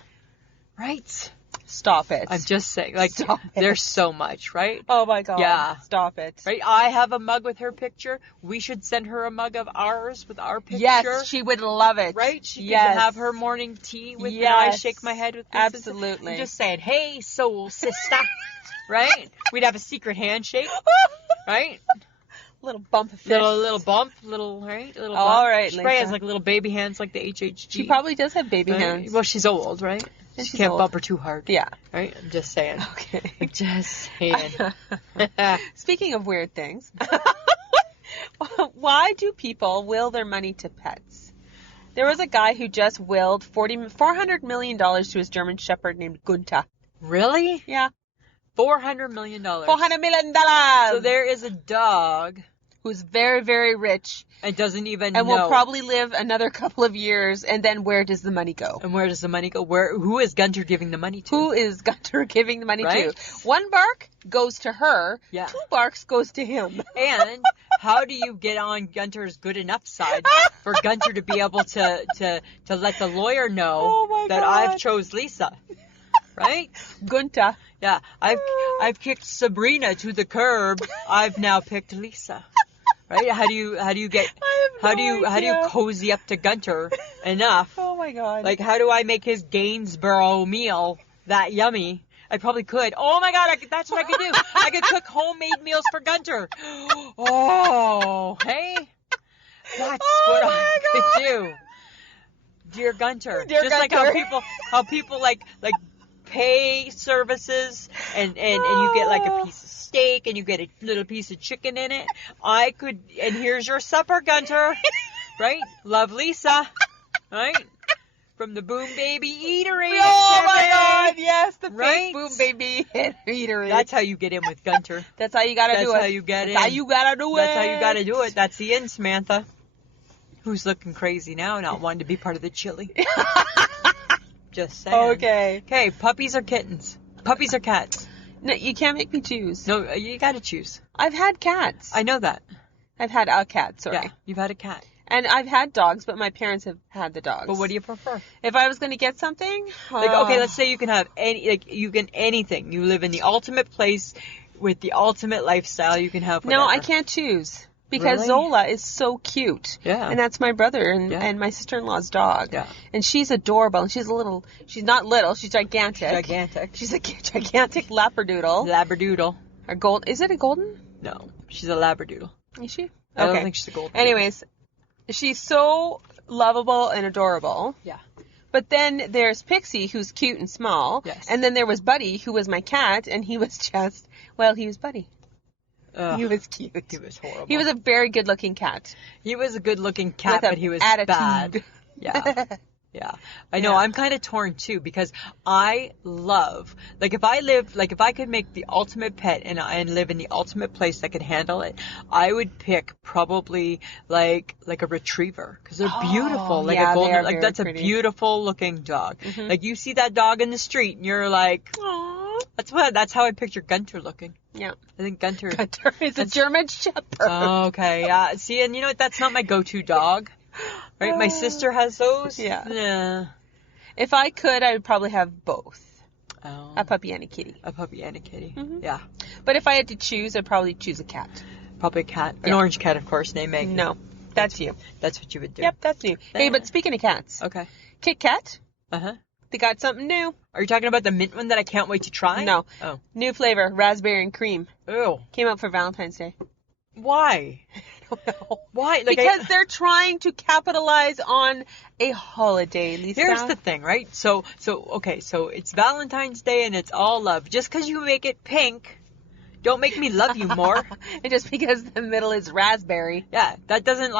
Right? Stop it. I'm just saying, like, Stop it. There's so much, right? Oh, my God. Yeah. Stop it. Right? I have a mug with her picture. We should send her a mug of ours with our picture. Yes, she would love it. Right? She Yes. can have her morning tea with me. I shake my head with this. Absolutely. I'm just saying, hey, soul sister. Right? We'd have a secret handshake. Right? Little bump of fish. Little bump, right? Little bump. All right, She probably Lisa. has like little baby hands like the HHG. She probably does have baby right? hands. Well, she's old, right? And She she's can't old. bump her too hard. Yeah. Right? I'm just saying. Okay. I'm just saying. Speaking of weird things, why do people will their money to pets? There was a guy who just willed $400 million to his German Shepherd named Gunther. Really? Yeah. $400 million. $400 million! So there is a dog who's very, very rich and doesn't even and know. will probably live another couple of years, and then where does the money go? And where does the money go? Who is Gunter giving the money to? Who is Gunter giving the money Right? to? One bark goes to her, Yeah. 2 barks goes to him. And how do you get on Gunter's good enough side for Gunter to be able to let the lawyer know Oh my that God. I've chose Lisa? Right? Gunther. Yeah. I've kicked Sabrina to the curb. I've now picked Lisa. Right? How do you get I have no how do you idea. cozy up to Gunter enough? Oh my God. Like, how do I make his Gainsborough meal that yummy? I probably could. Oh my God, that's what I could do. I could cook homemade meals for Gunter. Oh, hey, that's what I could do. Dear Gunter, Dear just like Gunter. how people like pay services and you get like a piece of steak and you get a little piece of chicken in it. I could, and here's your supper, Gunter. Right? Love, Lisa. Right? From the Boom Baby Eatery. Oh my Cafe. God, yes, the Right? fake boom baby eatery. That's how you get in with Gunter. That's how you gotta That's do it. how you get That's in. how you gotta do it. That's how you gotta do it. That's the end, Samantha. Who's looking crazy now, not wanting to be part of the chili. Just saying. Okay. Okay, puppies or kittens? Puppies or cats? No, you can't make me choose. No, you gotta choose. I've had cats. I know that. I've had a cat, sorry. Yeah, you've had a cat. And I've had dogs, but my parents have had the dogs. But what do you prefer? If I was going to get something, Like, okay, let's say you can have anything. You live in the ultimate place with the ultimate lifestyle. You can have whatever. No, I can't choose because Really? Zola is so cute. Yeah. And that's my brother and, Yeah. and my sister-in-law's dog. Yeah. And she's adorable. And she's not little, she's gigantic. Gigantic. She's a gigantic labradoodle. Labradoodle. Is it a golden? No, she's a labradoodle. Is she? I don't think she's a golden. Anyways, she's so lovable and adorable. Yeah. But then there's Pixie, who's cute and small. Yes. And then there was Buddy, who was my cat, and he was he was Buddy. Ugh, He was cute. he was horrible. He was a very good-looking cat. He was a good-looking cat, With a but he was attitude. bad. Yeah. Yeah. I know. Yeah. I'm kind of torn too because I love, if I could make the ultimate pet and live in the ultimate place that could handle it, I would pick probably like a retriever because they're beautiful. Like yeah, a golden, they are like very that's pretty. a beautiful looking dog. Mhm. Like you see that dog in the street and you're like, Aww. that's how I picture Gunter looking. Yeah. I think Gunter. Gunter is a German Shepherd. Okay. Yeah. See, and you know what? That's not my go-to dog. Right? My sister has those. Yeah. Yeah. If I could, I would probably have both. Oh. A puppy and a kitty. A puppy and a kitty. Mhm. Yeah. But if I had to choose, I'd probably choose a cat. Probably a cat. An Yeah. orange cat, of course, named Meg. No. That's you. That's what you would do. Yep, that's you. Hey, but speaking of cats, Okay. KitKat, Uh-huh. they got something new. Are you talking about the mint one that I can't wait to try? No. Oh. New flavor, raspberry and cream. Ew. Came out for Valentine's Day. Why? I don't know. Why? Because they're trying to capitalize on a holiday, Lisa. Here's the thing, right? So it's Valentine's Day and it's all love. Just because you make it pink, don't make me love you more. And just because the middle is raspberry. Yeah, that doesn't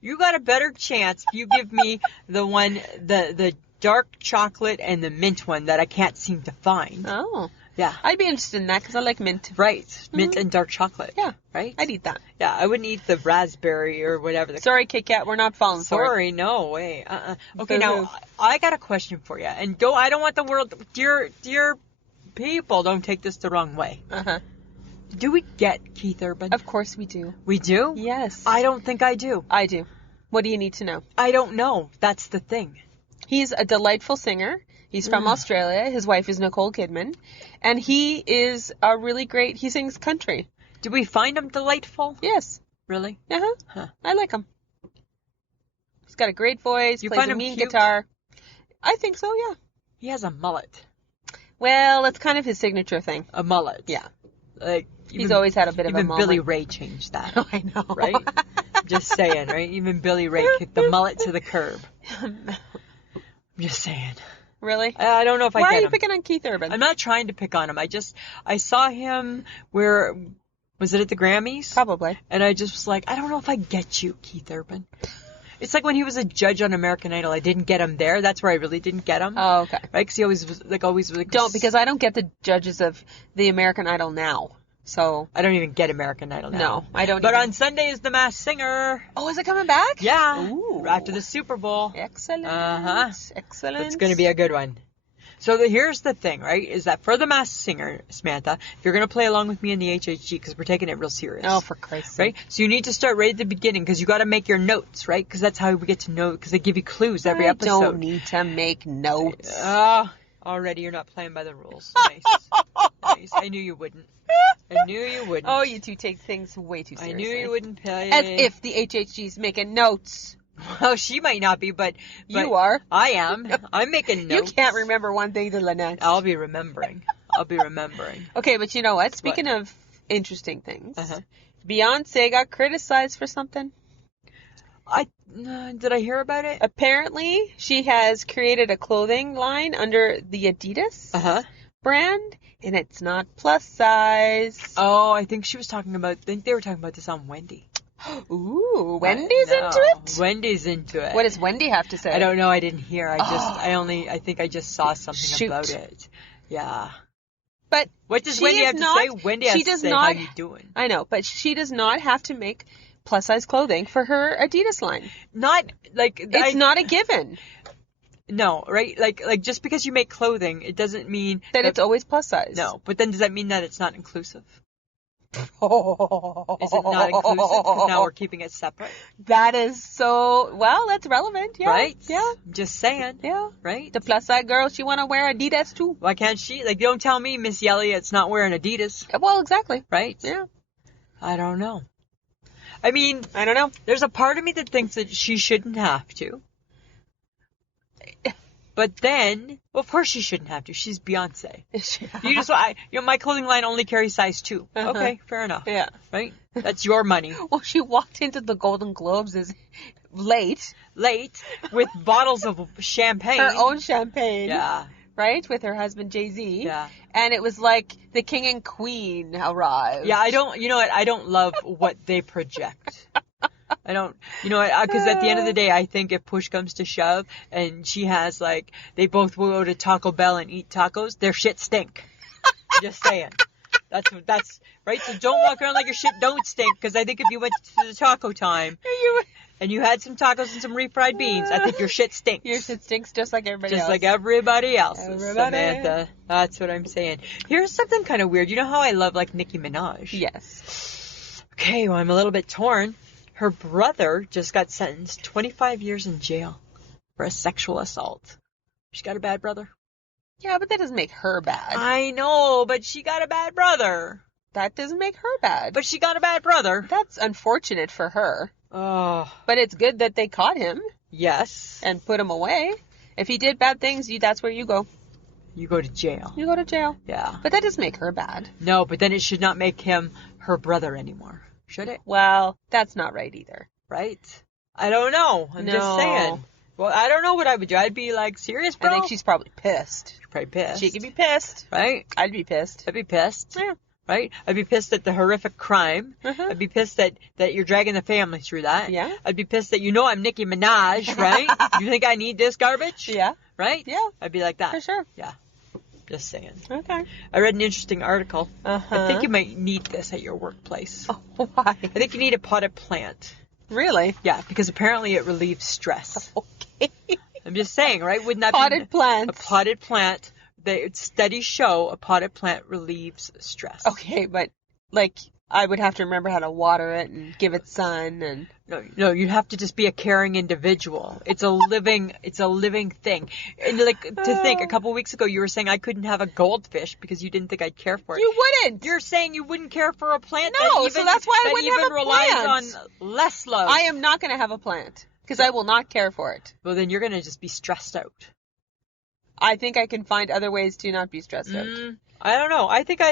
You got a better chance if you give me the dark chocolate and the mint one that I can't seem to find. Oh. Yeah. I'd be interested in that because I like mint. Right. Mint and dark chocolate. Yeah. Right? I'd eat that. Yeah, I wouldn't eat the raspberry or whatever. Sorry, KitKat, we're not falling for it. Sorry, no way. Okay, now Boo-hoo. I got a question for you, and I don't want the world, dear people, don't take this the wrong way. Uh-huh. Do we get Keith Urban? Of course we do. We do? Yes. I don't think I do. I do. What do you need to know? I don't know. That's the thing. He's a delightful singer. He's from Australia. His wife is Nicole Kidman. And he is a really great, he sings country. Do we find him delightful? Yes. Really? Uh-huh. Huh. I like him. He's got a great voice, You plays find a him mean cute? guitar. I think so, yeah. He has a mullet. Well, that's kind of his signature thing. A mullet. Yeah. Like, He's always had a bit of a Even moment. Billy Ray changed that. I know. Right? Just saying, right? Even Billy Ray kicked the mullet to the curb. I'm just saying. Really? I don't know if I Why get are you him. picking on Keith Urban? I'm not trying to pick on him. I saw him where, was it at the Grammys? Probably. And I just was like, I don't know if I get you, Keith Urban. It's like when he was a judge on American Idol. I didn't get him there. That's where I really didn't get him. Oh, okay. Right? Because he always was like... Don't, because I don't get the judges of the American Idol now. So... I don't even get American Idol now. No, I don't But even... on Sunday is The Masked Singer. Oh, is it coming back? Yeah. Ooh. After the Super Bowl. Excellent. Uh-huh. Excellent. It's going to be a good one. So here's the thing, right, is that for The Masked Singer, Samantha, if you're going to play along with me in the HHG, because we're taking it real serious. Oh, for Christ's right? sake. So you need to start right at the beginning, because you got to make your notes, right? Because that's how we get to know, because they give you clues every episode. I don't need to make notes. Already you're not playing by the rules. Nice. Nice. I knew you wouldn't. I knew you wouldn't. Oh, you two take things way too seriously. I knew you wouldn't play. As if the HHG's making notes. Well, she might not be, but you are. I am. I'm making notes. You can't remember one thing to the next. I'll be remembering. Okay, but you know what? Speaking of interesting things, Beyonce got criticized for something. Did I hear about it? Apparently, she has created a clothing line under the Adidas brand, and it's not plus size. Oh, I think she was talking about. I think they were talking about this on Wendy. Ooh, Wendy's into it? Wendy's into it. What does Wendy have to say? I don't know. I didn't hear. I think I just saw something about it. Yeah. But what does Wendy have to say? Wendy has to say, how you doing? I know, but she does not have to make plus size clothing for her Adidas line. Not like it's not a given. No, right? Like just because you make clothing, it doesn't mean that it's always plus size. No, but then does that mean that it's not inclusive? Is it not inclusive? Because now we're keeping it separate. That is so... Well, that's relevant, yeah. Right? Yeah. Just saying. Yeah. Right? The plus size girl, she want to wear Adidas too. Why can't she? Like, don't tell me Miss Elliott's not wearing Adidas. Well, exactly. Right? Yeah. I don't know. I mean... I don't know. There's a part of me that thinks that she shouldn't have to. But then, well, of course she shouldn't have to. She's Beyonce. You just, my clothing line only carries size 2. Okay, fair enough. Yeah. Right? That's your money. Well, she walked into the Golden Globes late with bottles of champagne. Her own champagne. Yeah. Right? With her husband Jay-Z. Yeah. And it was like the king and queen arrived. Yeah, you know what? I don't love what they project. I don't, because at the end of the day, I think if push comes to shove and she has they both will go to Taco Bell and eat tacos, their shit stink. Just saying. That's right. So don't walk around like your shit don't stink, because I think if you went to the taco time and you had some tacos and some refried beans, I think your shit stinks. Your shit stinks just like everybody else. Just like everybody else's, Samantha. That's what I'm saying. Here's something kind of weird. You know how I love Nicki Minaj? Yes. Okay, well, I'm a little bit torn. Her brother just got sentenced 25 years in jail for a sexual assault. She got a bad brother. Yeah, but that doesn't make her bad. I know, but she got a bad brother. That doesn't make her bad. But she got a bad brother. That's unfortunate for her. Oh. But it's good that they caught him. Yes. And put him away. If he did bad things, that's where you go. You go to jail. You go to jail. Yeah. But that doesn't make her bad. No, but then it should not make him her brother anymore. Should it? Well, that's not right either. Right? I don't know. I'm just saying. Well, I don't know what I would do. I'd be serious, bro? I think she's probably pissed. She's probably pissed. She could be pissed. Right? I'd be pissed. I'd be pissed. Yeah. Right? I'd be pissed at the horrific crime. I'd be pissed that you're dragging the family through that. Yeah. I'd be pissed that I'm Nicki Minaj, right? You think I need this garbage? Yeah. Right? Yeah. I'd be like that. For sure. Yeah. Just saying. Okay. I read an interesting article. I think you might need this at your workplace. Oh, why? I think you need a potted plant. Really? Yeah, because apparently it relieves stress. Okay. I'm just saying, right? Wouldn't that potted plant? A potted plant. Studies show a potted plant relieves stress. Okay, but I would have to remember how to water it and give it sun and... No, you have to just be a caring individual. It's a living thing. And to think, a couple weeks ago you were saying I couldn't have a goldfish because you didn't think I'd care for it. You wouldn't. You're saying you wouldn't care for a plant so that's why I wouldn't have a relies on less love. I am not going to have a plant because I will not care for it. Well, then you're going to just be stressed out. I think I can find other ways to not be stressed out. I don't know. I think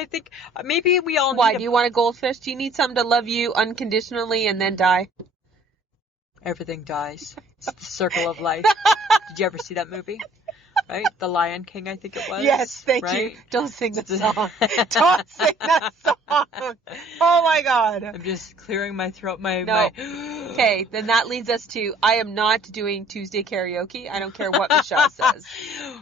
maybe we all Why? need Do you want a goldfish? Do you need something to love you unconditionally and then die? Everything dies. It's the circle of life. Did you ever see that movie? Right? The Lion King, I think it was. Yes, thank you. Don't sing the song. Don't sing that song. Oh my God. I'm just clearing my throat. No. Okay, then that leads us to, I am not doing Tuesday karaoke. I don't care what Michelle says.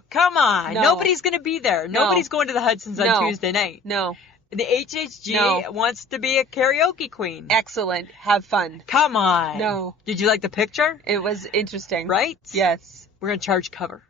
Come on. No. Nobody's going to be there. No. Nobody's going to the Hudson's on Tuesday night. No. The HHG wants to be a karaoke queen. Excellent. Have fun. Come on. No. Did you like the picture? It was interesting. Right? Yes. We're going to charge cover.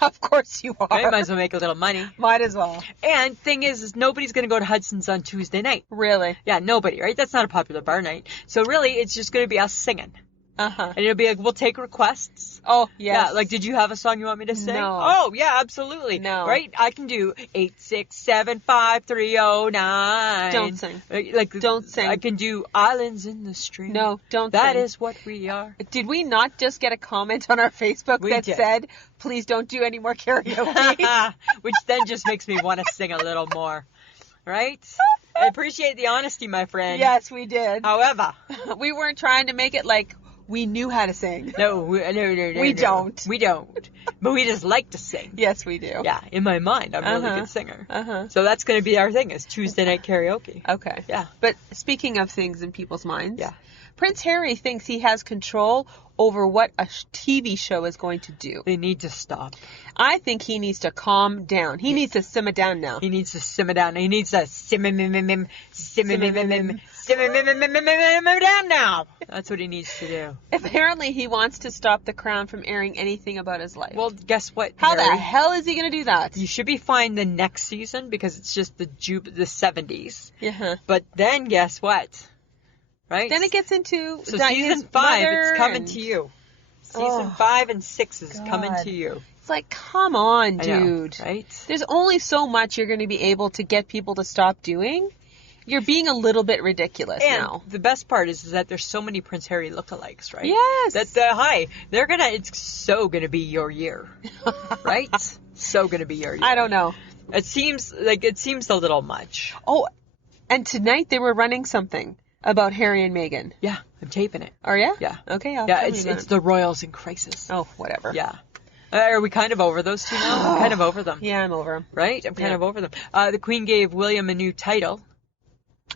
Of course you are. Okay, might as well make a little money. Might as well. And thing is nobody's going to go to Hudson's on Tuesday night. Really? Yeah, nobody, right? That's not a popular bar night. So really, it's just going to be us singing. Uh-huh. And it'll be like, we'll take requests. Oh, yes. Yeah, like, did you have a song you want me to sing? No. Oh, yeah, absolutely. No. Right? I can do 8675309. Don't sing. Like, don't sing. I can do Islands in the Stream. No, don't That sing. is what we are. Did we not just get a comment on our Facebook that said, please don't do any more karaoke? Which then just makes me want to sing a little more. Right? I appreciate the honesty, my friend. Yes, we did. However, we weren't trying to make it like we knew how to sing. No. We don't. We don't. But we just like to sing. Yes, we do. Yeah, in my mind, I'm a really good singer. Uh-huh. So that's going to be our thing, is Tuesday night karaoke. Okay. Yeah. But speaking of things in people's minds, yeah. Prince Harry thinks he has control over what a TV show is going to do. They need to stop. I think he needs to calm down. He needs to simmer down now. He needs to simmer down. He needs to simmer down now. That's what he needs to do. Apparently, he wants to stop The Crown from airing anything about his life. Well, guess what, How Harry? the hell is he going to do that? You should be fine the next season because it's just the 70s. Yeah. But then guess what? Right? Then it gets into season 5, it's coming to you. Season 5 and 6 is coming to you. It's like, come on, I know, dude. right? There's only so much you're going to be able to get people to stop doing. You're being a little bit ridiculous now. The best part is that there's so many Prince Harry lookalikes, right? Yes. It's so gonna be your year. Right? So gonna be your year. I don't know. It seems a little much. Oh, and tonight they were running something about Harry and Meghan. Yeah, I'm taping it. Oh, yeah? Yeah. Okay, it's the royals in crisis. Oh, whatever. Yeah. Are we kind of over those two now? I'm kind of over them. Yeah, I'm over them. Right? I'm kind of over them. The Queen gave William a new title.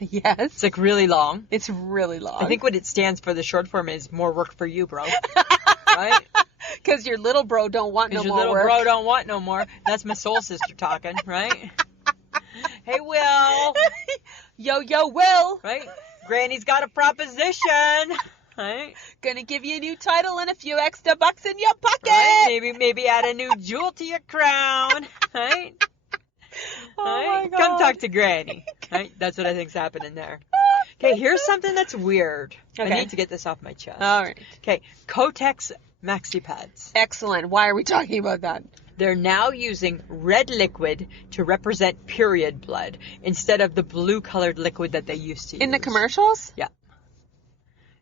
Yes. It's like really long. It's really long. I think what it stands for, the short form, is more work for you, bro. Right? Because your little bro don't want no more work. Because your little bro don't want no more. That's my soul sister talking, right? Hey, Will. Yo, Will. Right? Granny's got a proposition. Right? Gonna give you a new title and a few extra bucks in your pocket. Right? Maybe add a new jewel to your crown. Right? Oh right? my God. Come talk to Granny. Right? That's what I think's happening there. Okay, here's something that's weird. Okay. I need to get this off my chest. All right. Okay, Kotex maxi pads. Excellent. Why are we talking about that? They're now using red liquid to represent period blood instead of the blue-colored liquid that they used to use. In the commercials? Yeah.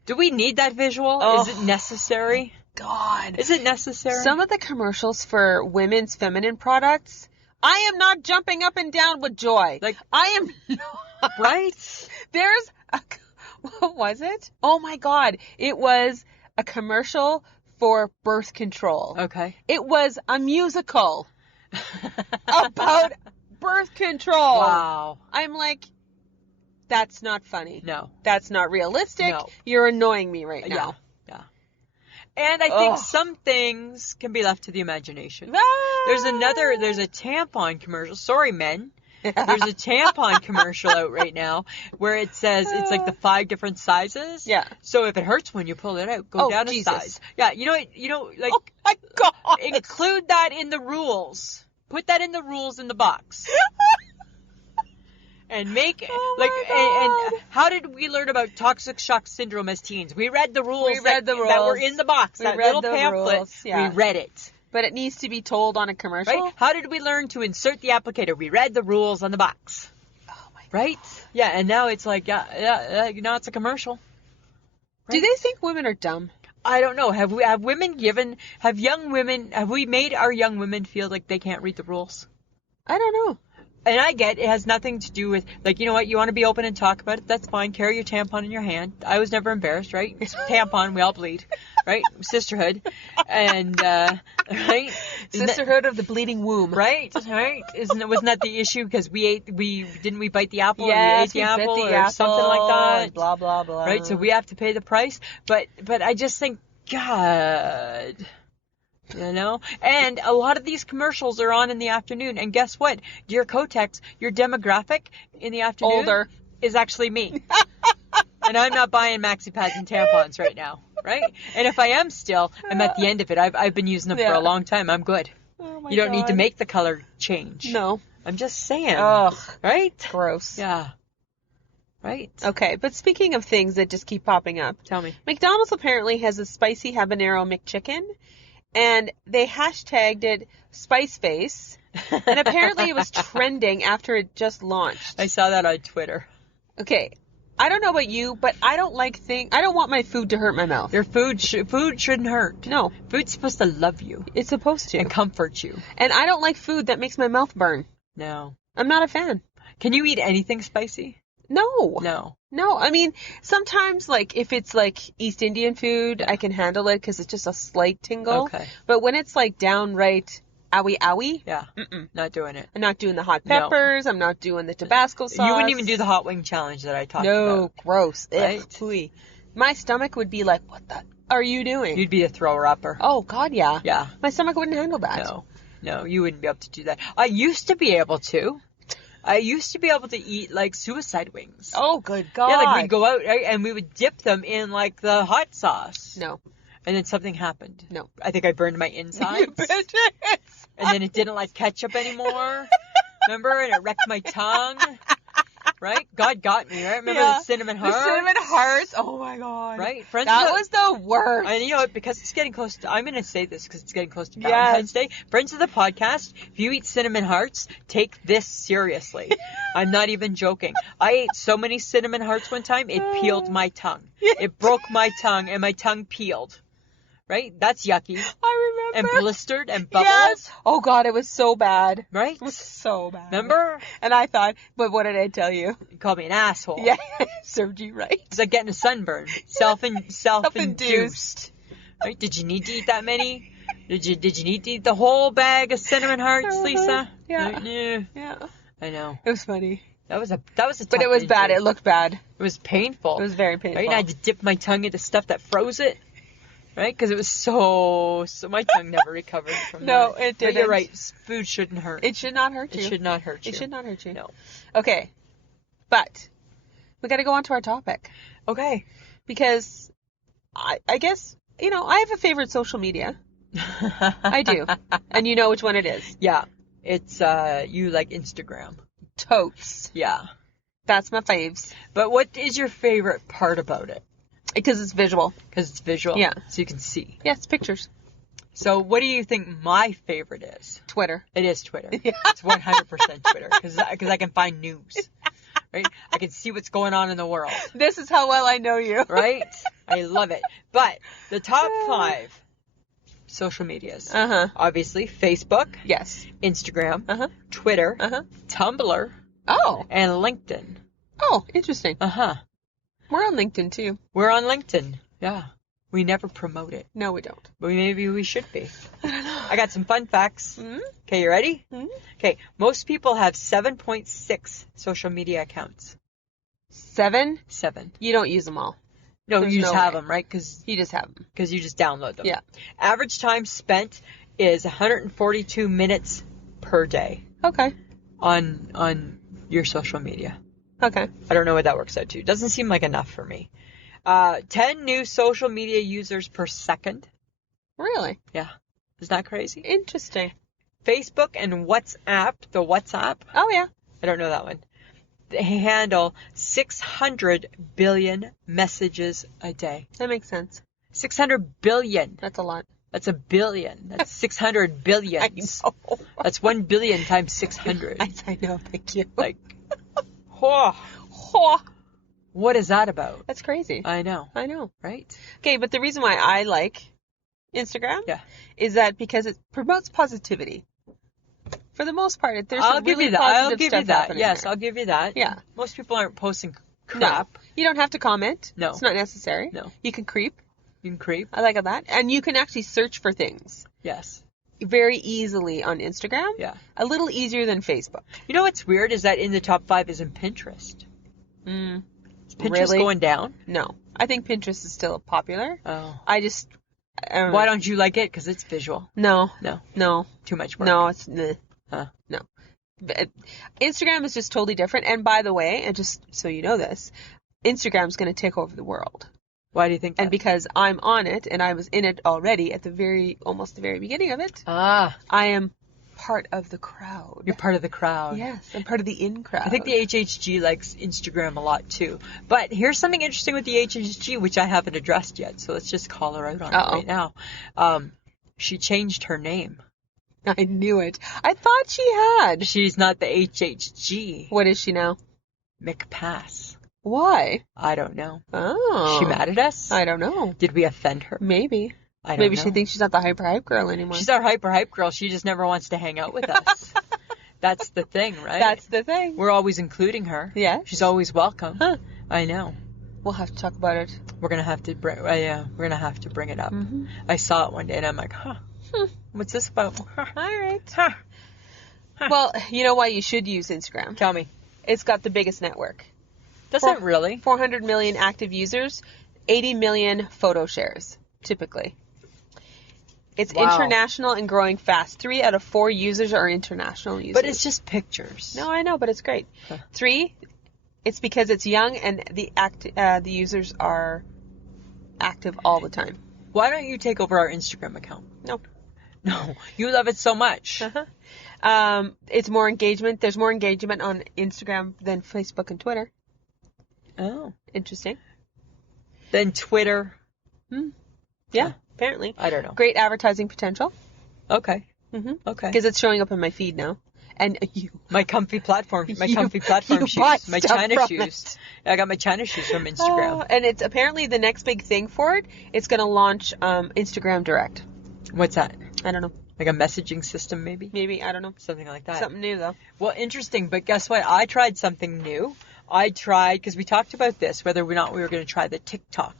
Do we need that visual? Oh. Is it necessary? God. Is it necessary? Some of the commercials for women's feminine products, I am not jumping up and down with joy. Like, I am not. Right? There's a, what was it? Oh my God. It was a commercial for birth control. Okay. It was a musical about birth control. Wow. I'm like, that's not funny. No. That's not realistic. No. You're annoying me right now. Yeah. And I think some things can be left to the imagination. Ah! There's a tampon commercial. Sorry, men. There's a tampon commercial out right now where it says it's like the 5 different sizes. Yeah. So if it hurts when you pull it out, go down Jesus. a size. Yeah, like, Oh my God. include that in the rules. Put that in the rules in the box. And make and how did we learn about toxic shock syndrome as teens? We read the rules. That were in the box. We that read little the pamphlet. rules, yeah. We read it. But it needs to be told on a commercial. Right? How did we learn to insert the applicator? We read the rules on the box. Oh my God. Right? Yeah, and now it's like now it's a commercial. Right? Do they think women are dumb? I don't know. Have we made our young women feel like they can't read the rules? I don't know. And I get it has nothing to do with, like, you know what, you want to be open and talk about it, that's fine. Carry your tampon in your hand. I was never embarrassed, right? It's tampon, we all bleed, right? Sisterhood. And, right? Sisterhood of the bleeding womb. Right? Wasn't that the issue? Because didn't we bite the apple? Yes, we ate the apple bit the or apple, something like that. Blah, blah, blah. Right? So we have to pay the price. But I just think, God... You know? And a lot of these commercials are on in the afternoon. And guess what? Dear Kotex, your demographic in the afternoon Older. is actually me. And I'm not buying maxi pads and tampons right now. Right? And if I am still, I'm at the end of it. I've been using them for a long time. I'm good. Oh my you don't God. need to make the color change. No. I'm just saying. Ugh. Right? Gross. Yeah. Right? Okay, but speaking of things that just keep popping up. Tell me. McDonald's apparently has a spicy habanero McChicken. And they hashtagged it Spice Face. And apparently it was trending after it just launched. I saw that on Twitter. Okay. I don't know about you, but I don't want my food to hurt my mouth. Your food shouldn't hurt. No. Food's supposed to love you. It's supposed to. And comfort you. And I don't like food that makes my mouth burn. No. I'm not a fan. Can you eat anything spicy? No. No, I mean, sometimes, like, if it's, like, East Indian food, I can handle it because it's just a slight tingle. Okay. But when it's, like, downright owie, yeah, not doing it. I'm not doing the hot peppers. No. I'm not doing the Tabasco sauce. You wouldn't even do the hot wing challenge that I talked about. No, gross. Right? Ugh, my stomach would be like, what the are you doing? You'd be a thrower-upper. Oh, God, yeah. Yeah. My stomach wouldn't handle that. No, you wouldn't be able to do that. I used to be able to. Eat, like, suicide wings. Oh, good God. Yeah, like, we'd go out, right, and we would dip them in, like, the hot sauce. No. And then something happened. No. I think I burned my insides. You burned it. And then it didn't like ketchup anymore. Remember? And it wrecked my tongue. Right? God got me, right? Remember the cinnamon hearts? The cinnamon hearts. Oh, my God. Right? That was the worst. And you know what? Because it's getting close to... I'm going to say this because it's getting close to Valentine's Day. Friends of the podcast, if you eat cinnamon hearts, take this seriously. I'm not even joking. I ate so many cinnamon hearts one time, it peeled my tongue. It broke my tongue, and my tongue peeled. Right? That's yucky. I remember. And blistered and bubbled. Yes. Oh, God, it was so bad. Right? It was so bad. Remember? And I thought, but what did I tell you? You called me an asshole. Yeah, served you right. It's like getting a sunburn. Self-induced. Right? Did you need to eat that many? Did you need to eat the whole bag of cinnamon hearts, Lisa? Yeah. I know. It was funny. That was a tough But it was injury. bad. It looked bad. It was painful. It was very painful. Right? And I had to dip my tongue into stuff that froze it. Right? Because it was so my tongue never recovered from that. No, it didn't. But you're right. Food shouldn't hurt. It should not hurt you. It should not hurt you. It should not hurt you. No. Okay. But we got to go on to our topic. Okay. Because I guess, I have a favorite social media. I do. And you know which one it is. Yeah. It's, you like Instagram. Totes. Yeah. That's my faves. But what is your favorite part about it? Because it's visual. Because it's visual? Yeah. So you can see. Yes, pictures. So what do you think my favorite is? Twitter. It is Twitter. Yeah. It's 100% Twitter. Because I can find news. Right? I can see what's going on in the world. This is how well I know you. Right? I love it. But the top 5 social medias. Obviously, Facebook. Yes. Instagram. Twitter. Tumblr. Oh. And LinkedIn. Oh, interesting. Uh-huh. We're on LinkedIn, too. We're on LinkedIn. Yeah. We never promote it. No, we don't. But maybe we should be. I don't know. I got some fun facts. Mm-hmm. Okay, you ready? Mm-hmm. Okay, most people have 7.6 social media accounts. 7? 7. You don't use them all. No, There's you just no have way. them, right? Because You just have them. you just download them. Yeah. Average time spent is 142 minutes per day Okay. on your social media. Okay. I don't know what that works out to. Doesn't seem like enough for me. 10 new social media users per second. Really? Yeah. Isn't that crazy? Interesting. Facebook and WhatsApp, the WhatsApp, Oh, yeah. I don't know that one. They handle 600 billion messages a day. That makes sense. 600 billion. That's a lot. That's a billion. That's 600 billions. I know. That's 1 billion times 600. I know. Thank you. Like, whoa. Oh. What is that about? That's crazy. I know. Right? Okay, but the reason why I like Instagram is that because it promotes positivity. For the most part, there's some really positive stuff happening. Yes, there. I'll give you that. Yeah. Most people aren't posting crap. No. You don't have to comment. No. It's not necessary. No. You can creep. You can creep. I like that. And you can actually search for things. Yes. Very easily on Instagram. Yeah. A little easier than Facebook. You know what's weird is that in the top 5 is in Pinterest. Is Pinterest going down? No. I think Pinterest is still popular. Oh. I don't Why don't you like it? Because it's visual. No. No. Too much work. No, it's Huh. no. Instagram is just totally different. And by the way, and just so you know this, Instagram's going to take over the world. Why do you think that? And because I'm on it and I was in it already at almost the very beginning of it, I am part of the crowd. You're part of the crowd. Yes, I'm part of the in crowd. I think the HHG likes Instagram a lot too. But here's something interesting with the HHG, which I haven't addressed yet. So let's just call her out on it right now. She changed her name. I knew it. I thought she had. She's not the HHG. What is she now? McPass. Why? I don't know. Oh. She mad at us? I don't know. Did we offend her? Maybe. I don't Maybe know. she thinks she's not the hype girl anymore. She's our hype girl. She just never wants to hang out with us. That's the thing, right? That's the thing. We're always including her. Yeah. She's always welcome. Huh. I know. We'll have to talk about it. We're gonna have to bring. We're gonna have to bring it up. Mm-hmm. I saw it one day and I'm like, what's this about? All right. Well, you know why you should use Instagram? Tell me. It's got the biggest network. Does it really? 400 million active users, 80 million photo shares, typically. It's international and growing fast. 3 out of 4 users are international users. But it's just pictures. No, I know, but it's great. Huh. 3, it's because it's young and the users are active all the time. Why don't you take over our Instagram account? No, you love it so much. It's more engagement. There's more engagement on Instagram than Facebook and Twitter. Oh. Interesting. Then Twitter. Yeah, apparently. I don't know. Great advertising potential. Okay. Mm-hmm. Okay. Because it's showing up in my feed now. And my comfy platform shoes, my China shoes. I got my China shoes from Instagram. And it's apparently the next big thing for it. It's going to launch Instagram Direct. What's that? I don't know. Like a messaging system, maybe? Maybe, I don't know. Something like that. Something new, though. Well, interesting, but guess what? I tried something new. Because we talked about this, whether or not we were going to try the TikTok.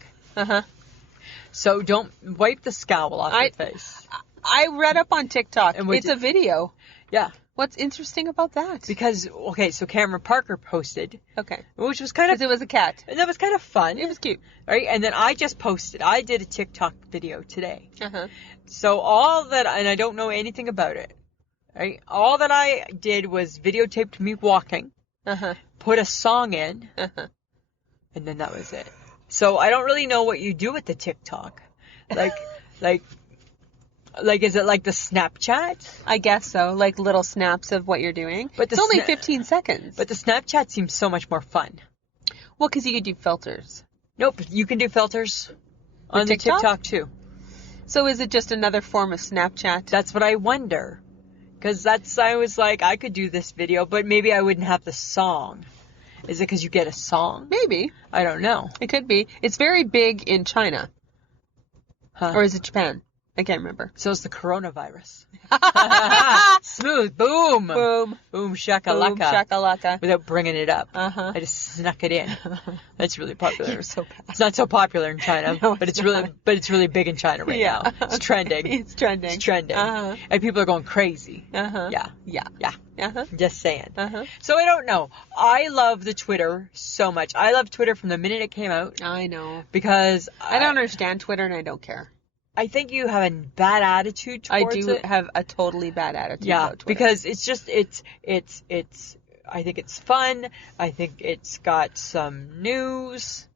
So don't wipe the scowl off your face. I read up on TikTok. It's a video. Yeah. What's interesting about that? Because, so Cameron Parker posted. Okay. Which was kind of... Because it was a cat. And that was kind of fun. It was cute. Right? And then I just posted. I did a TikTok video today. So and I don't know anything about it. Right? All that I did was videotaped me walking. Put a song in. And then that was it. So I don't really know what you do with the TikTok. Like, is it like the Snapchat? I guess so. Like little snaps of what you're doing. But it's only 15 seconds. But the Snapchat seems so much more fun. Well, because you could do filters. Nope. You can do filters on the TikTok too. So is it just another form of Snapchat? That's what I wonder. Because I was like, I could do this video, but maybe I wouldn't have the song. Is it because you get a song? Maybe. I don't know. It could be. It's very big in China. Or is it Japan? I can't remember. So it's the coronavirus. Smooth. Boom. Boom. Boom shakalaka. Boom shakalaka. Without bringing it up. I just snuck it in. That's really popular. You're so bad. It's not so popular in China, No, but it's really big in China right now. It's trending. It's trending. And people are going crazy. Yeah. Just saying. So I don't know. I love the Twitter so much. I love Twitter from the minute it came out. I know. Because I don't understand Twitter and I don't care. I think you have a bad attitude towards it. I do have a totally bad attitude about Twitter. Because it's just, I think it's fun. I think it's got some news.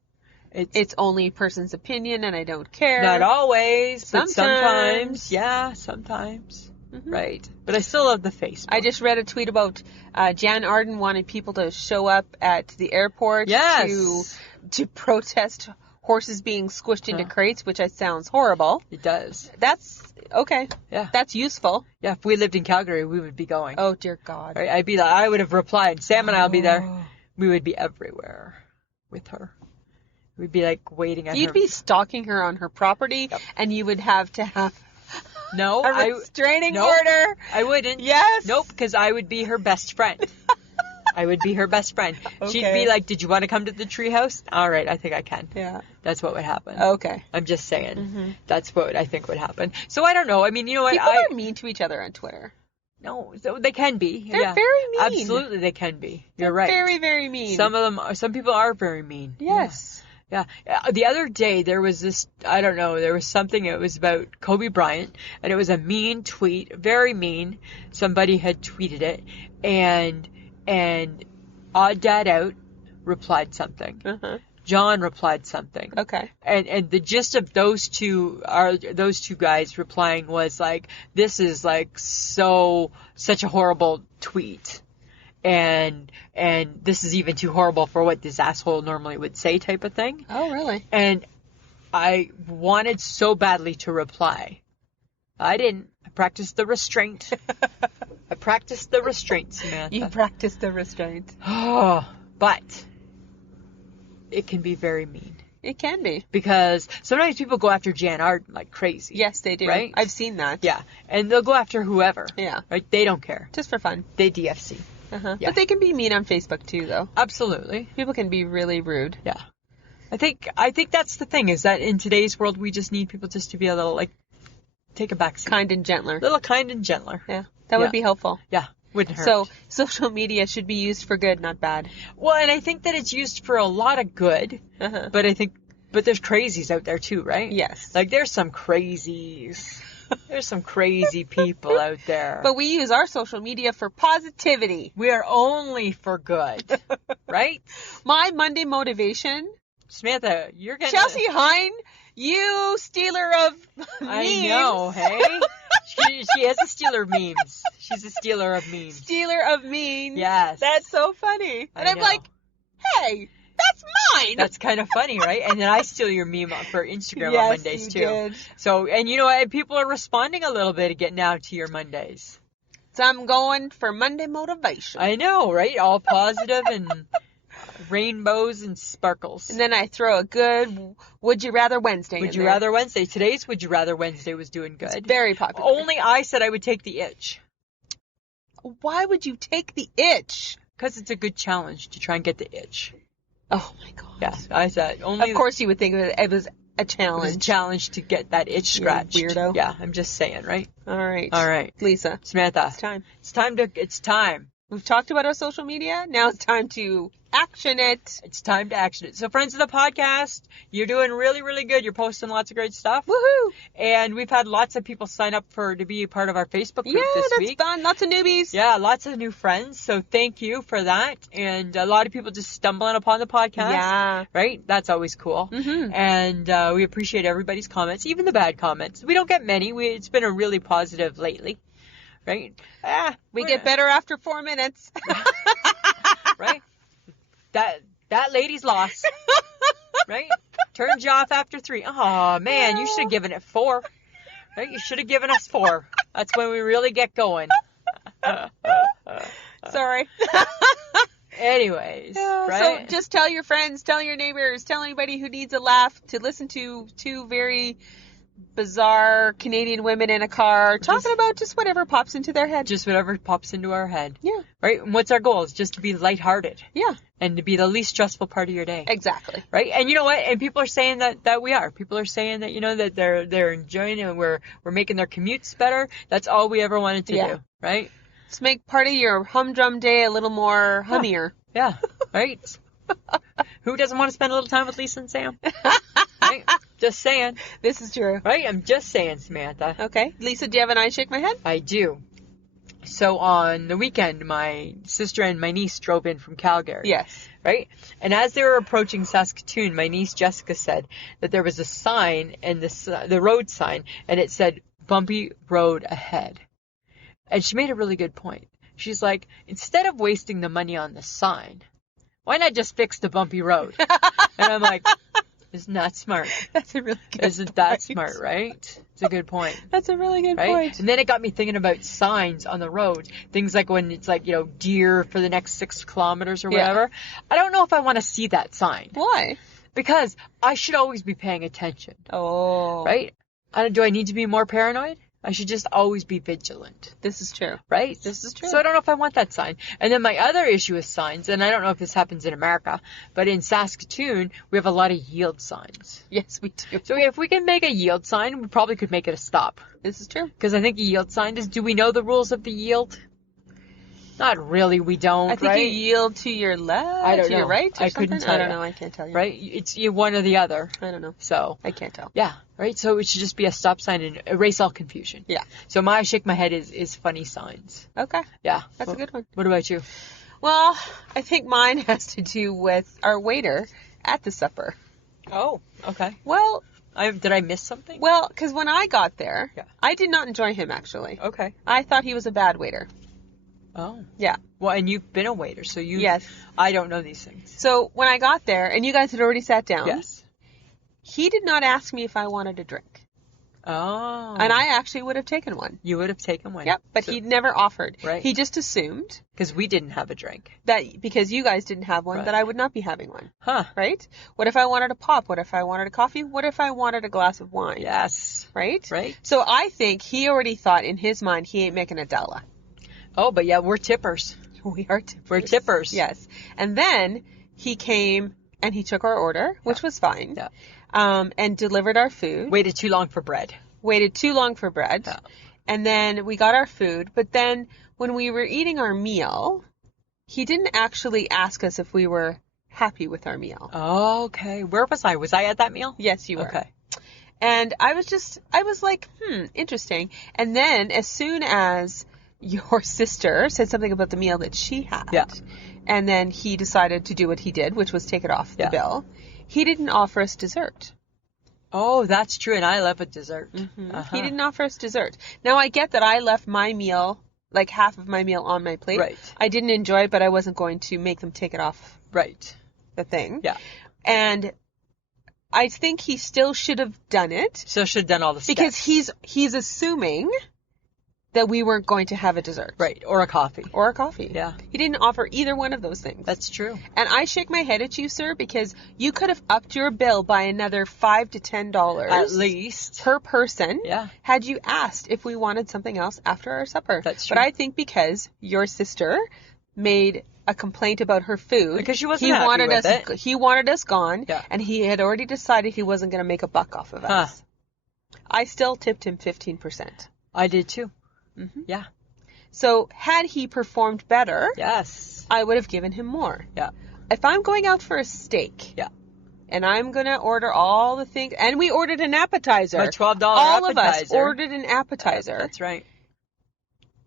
It's only a person's opinion and I don't care. Not always, but sometimes. Yeah, sometimes. Right. But I still love the Facebook. I just read a tweet about Jan Arden wanted people to show up at the airport to protest horses being squished into crates, which sounds horrible. It does. That's okay. Yeah. That's useful. Yeah, if we lived in Calgary, we would be going. Oh, dear God. Right? I would have replied. Sam and I will be there. We would be everywhere. with her. We'd be like waiting at her. You'd be stalking her on her property, Yep. and you would have to have No, a restraining nope, order. I wouldn't. Yes. Nope, because I would be her best friend. I would be her best friend. She'd Okay. be like, did you want to come to the treehouse? All right, I think I can. Yeah. That's what would happen. Okay. I'm just saying. Mm-hmm. That's what I think would happen. So I don't know. I mean, you know what? People are mean to each other on Twitter. No, so they can be. They're yeah. very mean. Absolutely, they can be. You're They're right. very, very mean. Some people are very mean. Yes. Yeah. The other day there was this, I don't know, there was something, it was about Kobe Bryant, and it was a mean tweet, very mean. Somebody had tweeted it, and Odd Dad Out replied something. Uh-huh. John replied something. Okay. And the gist of those two guys replying was like, this is like such a horrible tweet. And this is even too horrible for what this asshole normally would say, type of thing. Oh, really? And I wanted so badly to reply. I didn't. I practiced the restraint. Samantha. You practiced the restraint. Oh, but it can be very mean. It can be. Because sometimes people go after Jan Arden like crazy. Yes, they do. Right? I've seen that. Yeah. And they'll go after whoever. Yeah. Right? They don't care. Just for fun. They DFC. Uh-huh. Yeah. But they can be mean on Facebook too, though. Absolutely. People can be really rude. Yeah. I think that's the thing, is that in today's world we just need people just to be a little like take a back seat. Kind and gentler. A little kind and gentler. Yeah. That would be helpful. Yeah. Wouldn't hurt. So, social media should be used for good, not bad. Well, and I think that it's used for a lot of good, Uh-huh. but there's crazies out there too, right? Yes. Like there's some crazies. There's some crazy people out there. But we use our social media for positivity. We are only for good, right? My Monday motivation, Samantha, you're gonna... Chelsea Hine, you stealer of memes. I know, hey? She has a stealer of memes. She's a stealer of memes. Stealer of memes. Yes. That's so funny. And I I'm know. like, hey, that's mine. That's kind of funny, right? And then I steal your meme for Instagram Yes, on Mondays you too. did. So, and you know what? People are responding a little bit again now to your Mondays. So I'm going for Monday motivation. I know, right? All positive and rainbows and sparkles. And then I throw a good Would You Rather Wednesday Would in you there. rather Wednesday? Today's Would You Rather Wednesday was doing good. It's very popular. Only I said I would take the itch. Why would you take the itch? Because it's a good challenge to try and get the itch. Oh my god. Yeah, I said only. Of course you would think it was a It challenge. was a challenge to get that itch You're a scratched. weirdo. Yeah, I'm just saying, right? All right. All right. Lisa, Samantha. it's time. It's time. We've talked about our social media. Now it's time to action it. It's time to action it. So friends of the podcast, you're doing really, really good. You're posting lots of great stuff. Woohoo! And we've had lots of people sign up to be a part of our Facebook group Yeah, this that's week. fun. Lots of newbies. Yeah, lots of new friends. So thank you for that. And a lot of people just stumbling upon the podcast. Yeah. Right? That's always cool. Mhm. And we appreciate everybody's comments, even the bad comments. We don't get many. It's been a really positive lately. Right? We get better after 4 minutes. Right? That lady's lost. Right? Turned you off after 3. Oh, man, you should have given it 4. Right? You should have given us 4. That's when we really get going. Sorry. Anyways, right? So just tell your friends, tell your neighbors, tell anybody who needs a laugh to listen to two very bizarre Canadian women in a car talking about just whatever pops into their head. Just whatever pops into our head. Yeah. Right? And what's our goal? Is just to be lighthearted. Yeah. And to be the least stressful part of your day. Exactly. Right? And you know what? And people are saying that we are. People are saying that, you know, that they're enjoying it and we're making their commutes better. That's all we ever wanted to do. Right? Let's make part of your humdrum day a little more hummier. Yeah. Right? Who doesn't want to spend a little time with Lisa and Sam? Right? Just saying. This is true. Right? I'm just saying, Samantha. Okay. Lisa, do you have an I shake my head? I do. So on the weekend, my sister and my niece drove in from Calgary. Yes. Right? And as they were approaching Saskatoon, my niece Jessica said that there was a sign, and the road sign, and it said, bumpy road ahead. And she made a really good point. She's like, instead of wasting the money on the sign, why not just fix the bumpy road? And I'm like, Isn't that smart? That's a really good Isn't that smart, right? It's a good point. That's a really good right? point. And then it got me thinking about signs on the road. Things like when it's like, deer for the next 6 kilometers or whatever. Yeah. I don't know if I want to see that sign. Why? Because I should always be paying attention. Oh. Right? Do I need to be more paranoid? I should just always be vigilant. This is true. Right? This is true. So I don't know if I want that sign. And then my other issue with signs, and I don't know if this happens in America, but in Saskatoon, we have a lot of yield signs. Yes, we do. So if we can make a yield sign, we probably could make it a stop. This is true. Because I think a yield sign is, do we know the rules of the yield? Not really, we don't, I think right? you yield to your left, I don't to your know. right, or I something? couldn't tell I don't you. know, I can't tell you. Right? It's one or the other. I don't know. So. I can't tell. Yeah, right? So it should just be a stop sign and erase all confusion. Yeah. So my shake my head is funny signs. Okay. Yeah. That's a good one. What about you? Well, I think mine has to do with our waiter at the supper. Oh, okay. Well, Did I miss something? Well, because when I got there, Yeah. I did not enjoy him, actually. Okay. I thought he was a bad waiter. Oh. Yeah. Well, and you've been a waiter, so you... Yes. I don't know these things. So when I got there, and you guys had already sat down, Yes. he did not ask me if I wanted a drink. Oh. And I actually would have taken one. You would have taken one. Yep, but he never offered. Right. He just assumed Because we didn't have a drink. that because you guys didn't have one, Right. that I would not be having one. Huh. Right? What if I wanted a pop? What if I wanted a coffee? What if I wanted a glass of wine? Yes. Right? Right? So I think he already thought in his mind he ain't making a dollar. Oh, but yeah, we're tippers. We are tippers. We're tippers. Yes. And then he came and he took our order, which was fine. Yeah. And delivered our food. Waited too long for bread. Waited too long for bread. Yeah. And then we got our food. But then when we were eating our meal, he didn't actually ask us if we were happy with our meal. Okay. Where was I? Was I at that meal? Yes, you were. Okay. And I was like, interesting. And then as soon as your sister said something about the meal that she had, Yeah. and then he decided to do what he did, which was take it off the Yeah. bill, he didn't offer us dessert. Oh, that's true. And I love a dessert. He didn't offer us dessert. Now, I get that I left my meal, like half of my meal on my plate. Right. I didn't enjoy it, but I wasn't going to make them take it off Right. the thing. Yeah. And I think he still should have done it So should have done all the steps. because he's assuming that we weren't going to have a dessert. Right. Or a coffee. Or a coffee. Yeah. He didn't offer either one of those things. That's true. And I shake my head at you, sir, because you could have upped your bill by another $5 to $10 At least. per person. Yeah. Had you asked if we wanted something else after our supper. That's true. But I think because your sister made a complaint about her food, Because she wasn't happy wanted with us it. he wanted us gone, Yeah. and he had already decided he wasn't going to make a buck off of us. I still tipped him 15%. I did too. Mm-hmm. Yeah. So had he performed better, Yes. I would have given him more. Yeah. If I'm going out for a steak, Yeah. and I'm going to order all the things, and we ordered an appetizer. A $12 all appetizer. of us ordered an appetizer. That's right.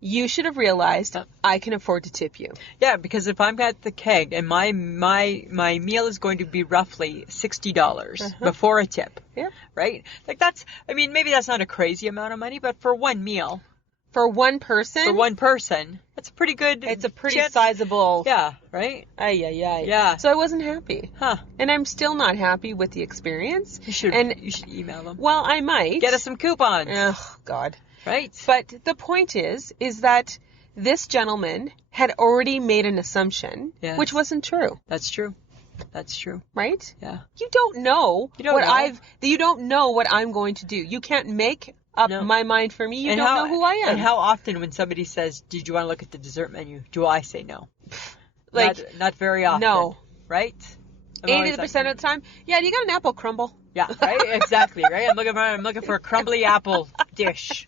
You should have realized I can afford to tip you. Yeah, because if I'm at the keg and my meal is going to be roughly $60 before a tip. Yeah. Right? Like maybe that's not a crazy amount of money, but for one meal, For one person? for one person, that's a pretty good It's a pretty chip. sizable. Yeah, right? Ay, ay, ay. Yeah. So I wasn't happy. Huh. And I'm still not happy with the experience. You should email them. Well, I might. Get us some coupons. Oh, God. Right? But the point is that this gentleman had already made an assumption, Yes. which wasn't true, That's true. That's true. right? Yeah. You don't know You don't know. You don't know what I'm going to do. You can't make up No. my mind for me. You don't know who I am. And how often when somebody says, "Did you want to look at the dessert menu?" do I say no? Like, not very often. no. Right? I'm always 80% of the time, yeah, you got an apple crumble. Yeah, right? Exactly, right? I'm looking for a crumbly apple dish.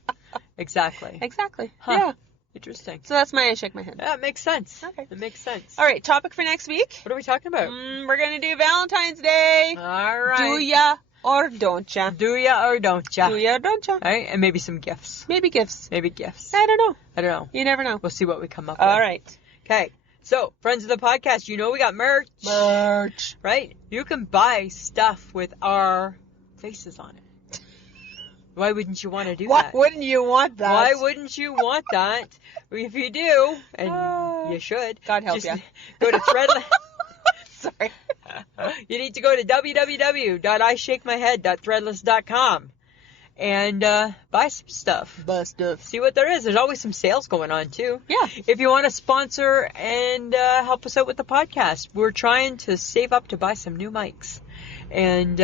Exactly. Exactly. Huh. Yeah. Interesting. So that's my I shake my head. Yeah, it makes sense. Okay. It makes sense. All right, topic for next week. What are we talking about? We're going to do Valentine's Day. All right. Do ya or don't ya? Do ya or don't ya? Do ya or don't ya? All right, and maybe some gifts. Maybe gifts. Maybe gifts. I don't know. I don't know. You never know. We'll see what we come up with. All right. Okay. So, friends of the podcast, you know we got merch. Merch. Right? You can buy stuff with our faces on it. Why wouldn't you want to do that? Why wouldn't you want that? Why wouldn't you want that? If you do, and you should, God help just ya. go to Threadless. Sorry. You need to go to www.ishakemyhead.threadless.com and buy some stuff. Buy stuff. See what there is. There's always some sales going on, too. Yeah. If you want to sponsor and help us out with the podcast, we're trying to save up to buy some new mics. And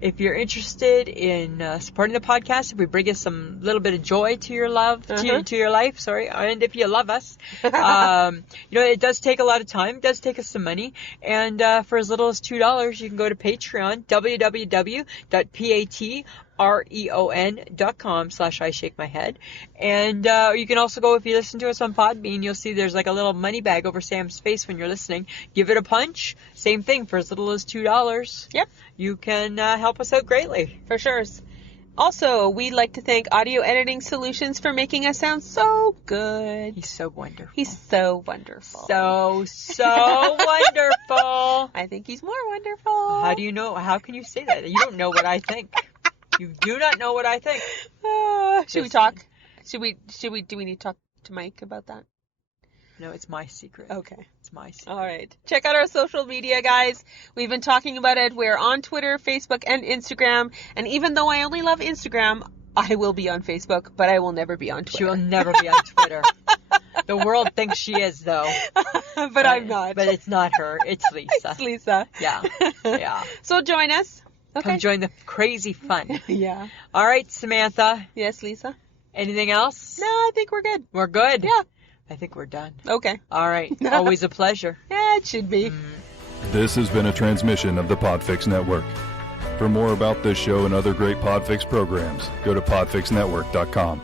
if you're interested in supporting the podcast, if we bring you some little bit of joy to your love, to your life, sorry, and if you love us, it does take a lot of time. It does take us some money. And for as little as $2, you can go to Patreon, www.patreon.com/ishakemyhead. And you can also go, if you listen to us on Podbean, you'll see there's like a little money bag over Sam's face when you're listening. Give it a punch. Same thing, for as little as $2. Yep. You can help us out greatly. For sure. Also, we'd like to thank Audio Editing Solutions for making us sound so good. He's so wonderful. He's so wonderful. So wonderful. I think he's more wonderful. How do you know? How can you say that? You don't know what I think. You do not know what I think. Should we talk? Do we need to talk to Mike about that? No, it's my secret. Okay. It's my secret. All right. Check out our social media, guys. We've been talking about it. We're on Twitter, Facebook, and Instagram. And even though I only love Instagram, I will be on Facebook, but I will never be on Twitter. She will never be on Twitter. The world thinks she is, though. But I'm not. But it's not her. It's Lisa. It's Lisa. Yeah. Yeah. So join us. Okay. Come join the crazy fun. Yeah. All right, Samantha. Yes, Lisa? Anything else? No, I think we're good. We're good? Yeah. I think we're done. Okay. All right. Always a pleasure. Yeah, it should be. This has been a transmission of the Podfix Network. For more about this show and other great Podfix programs, go to podfixnetwork.com.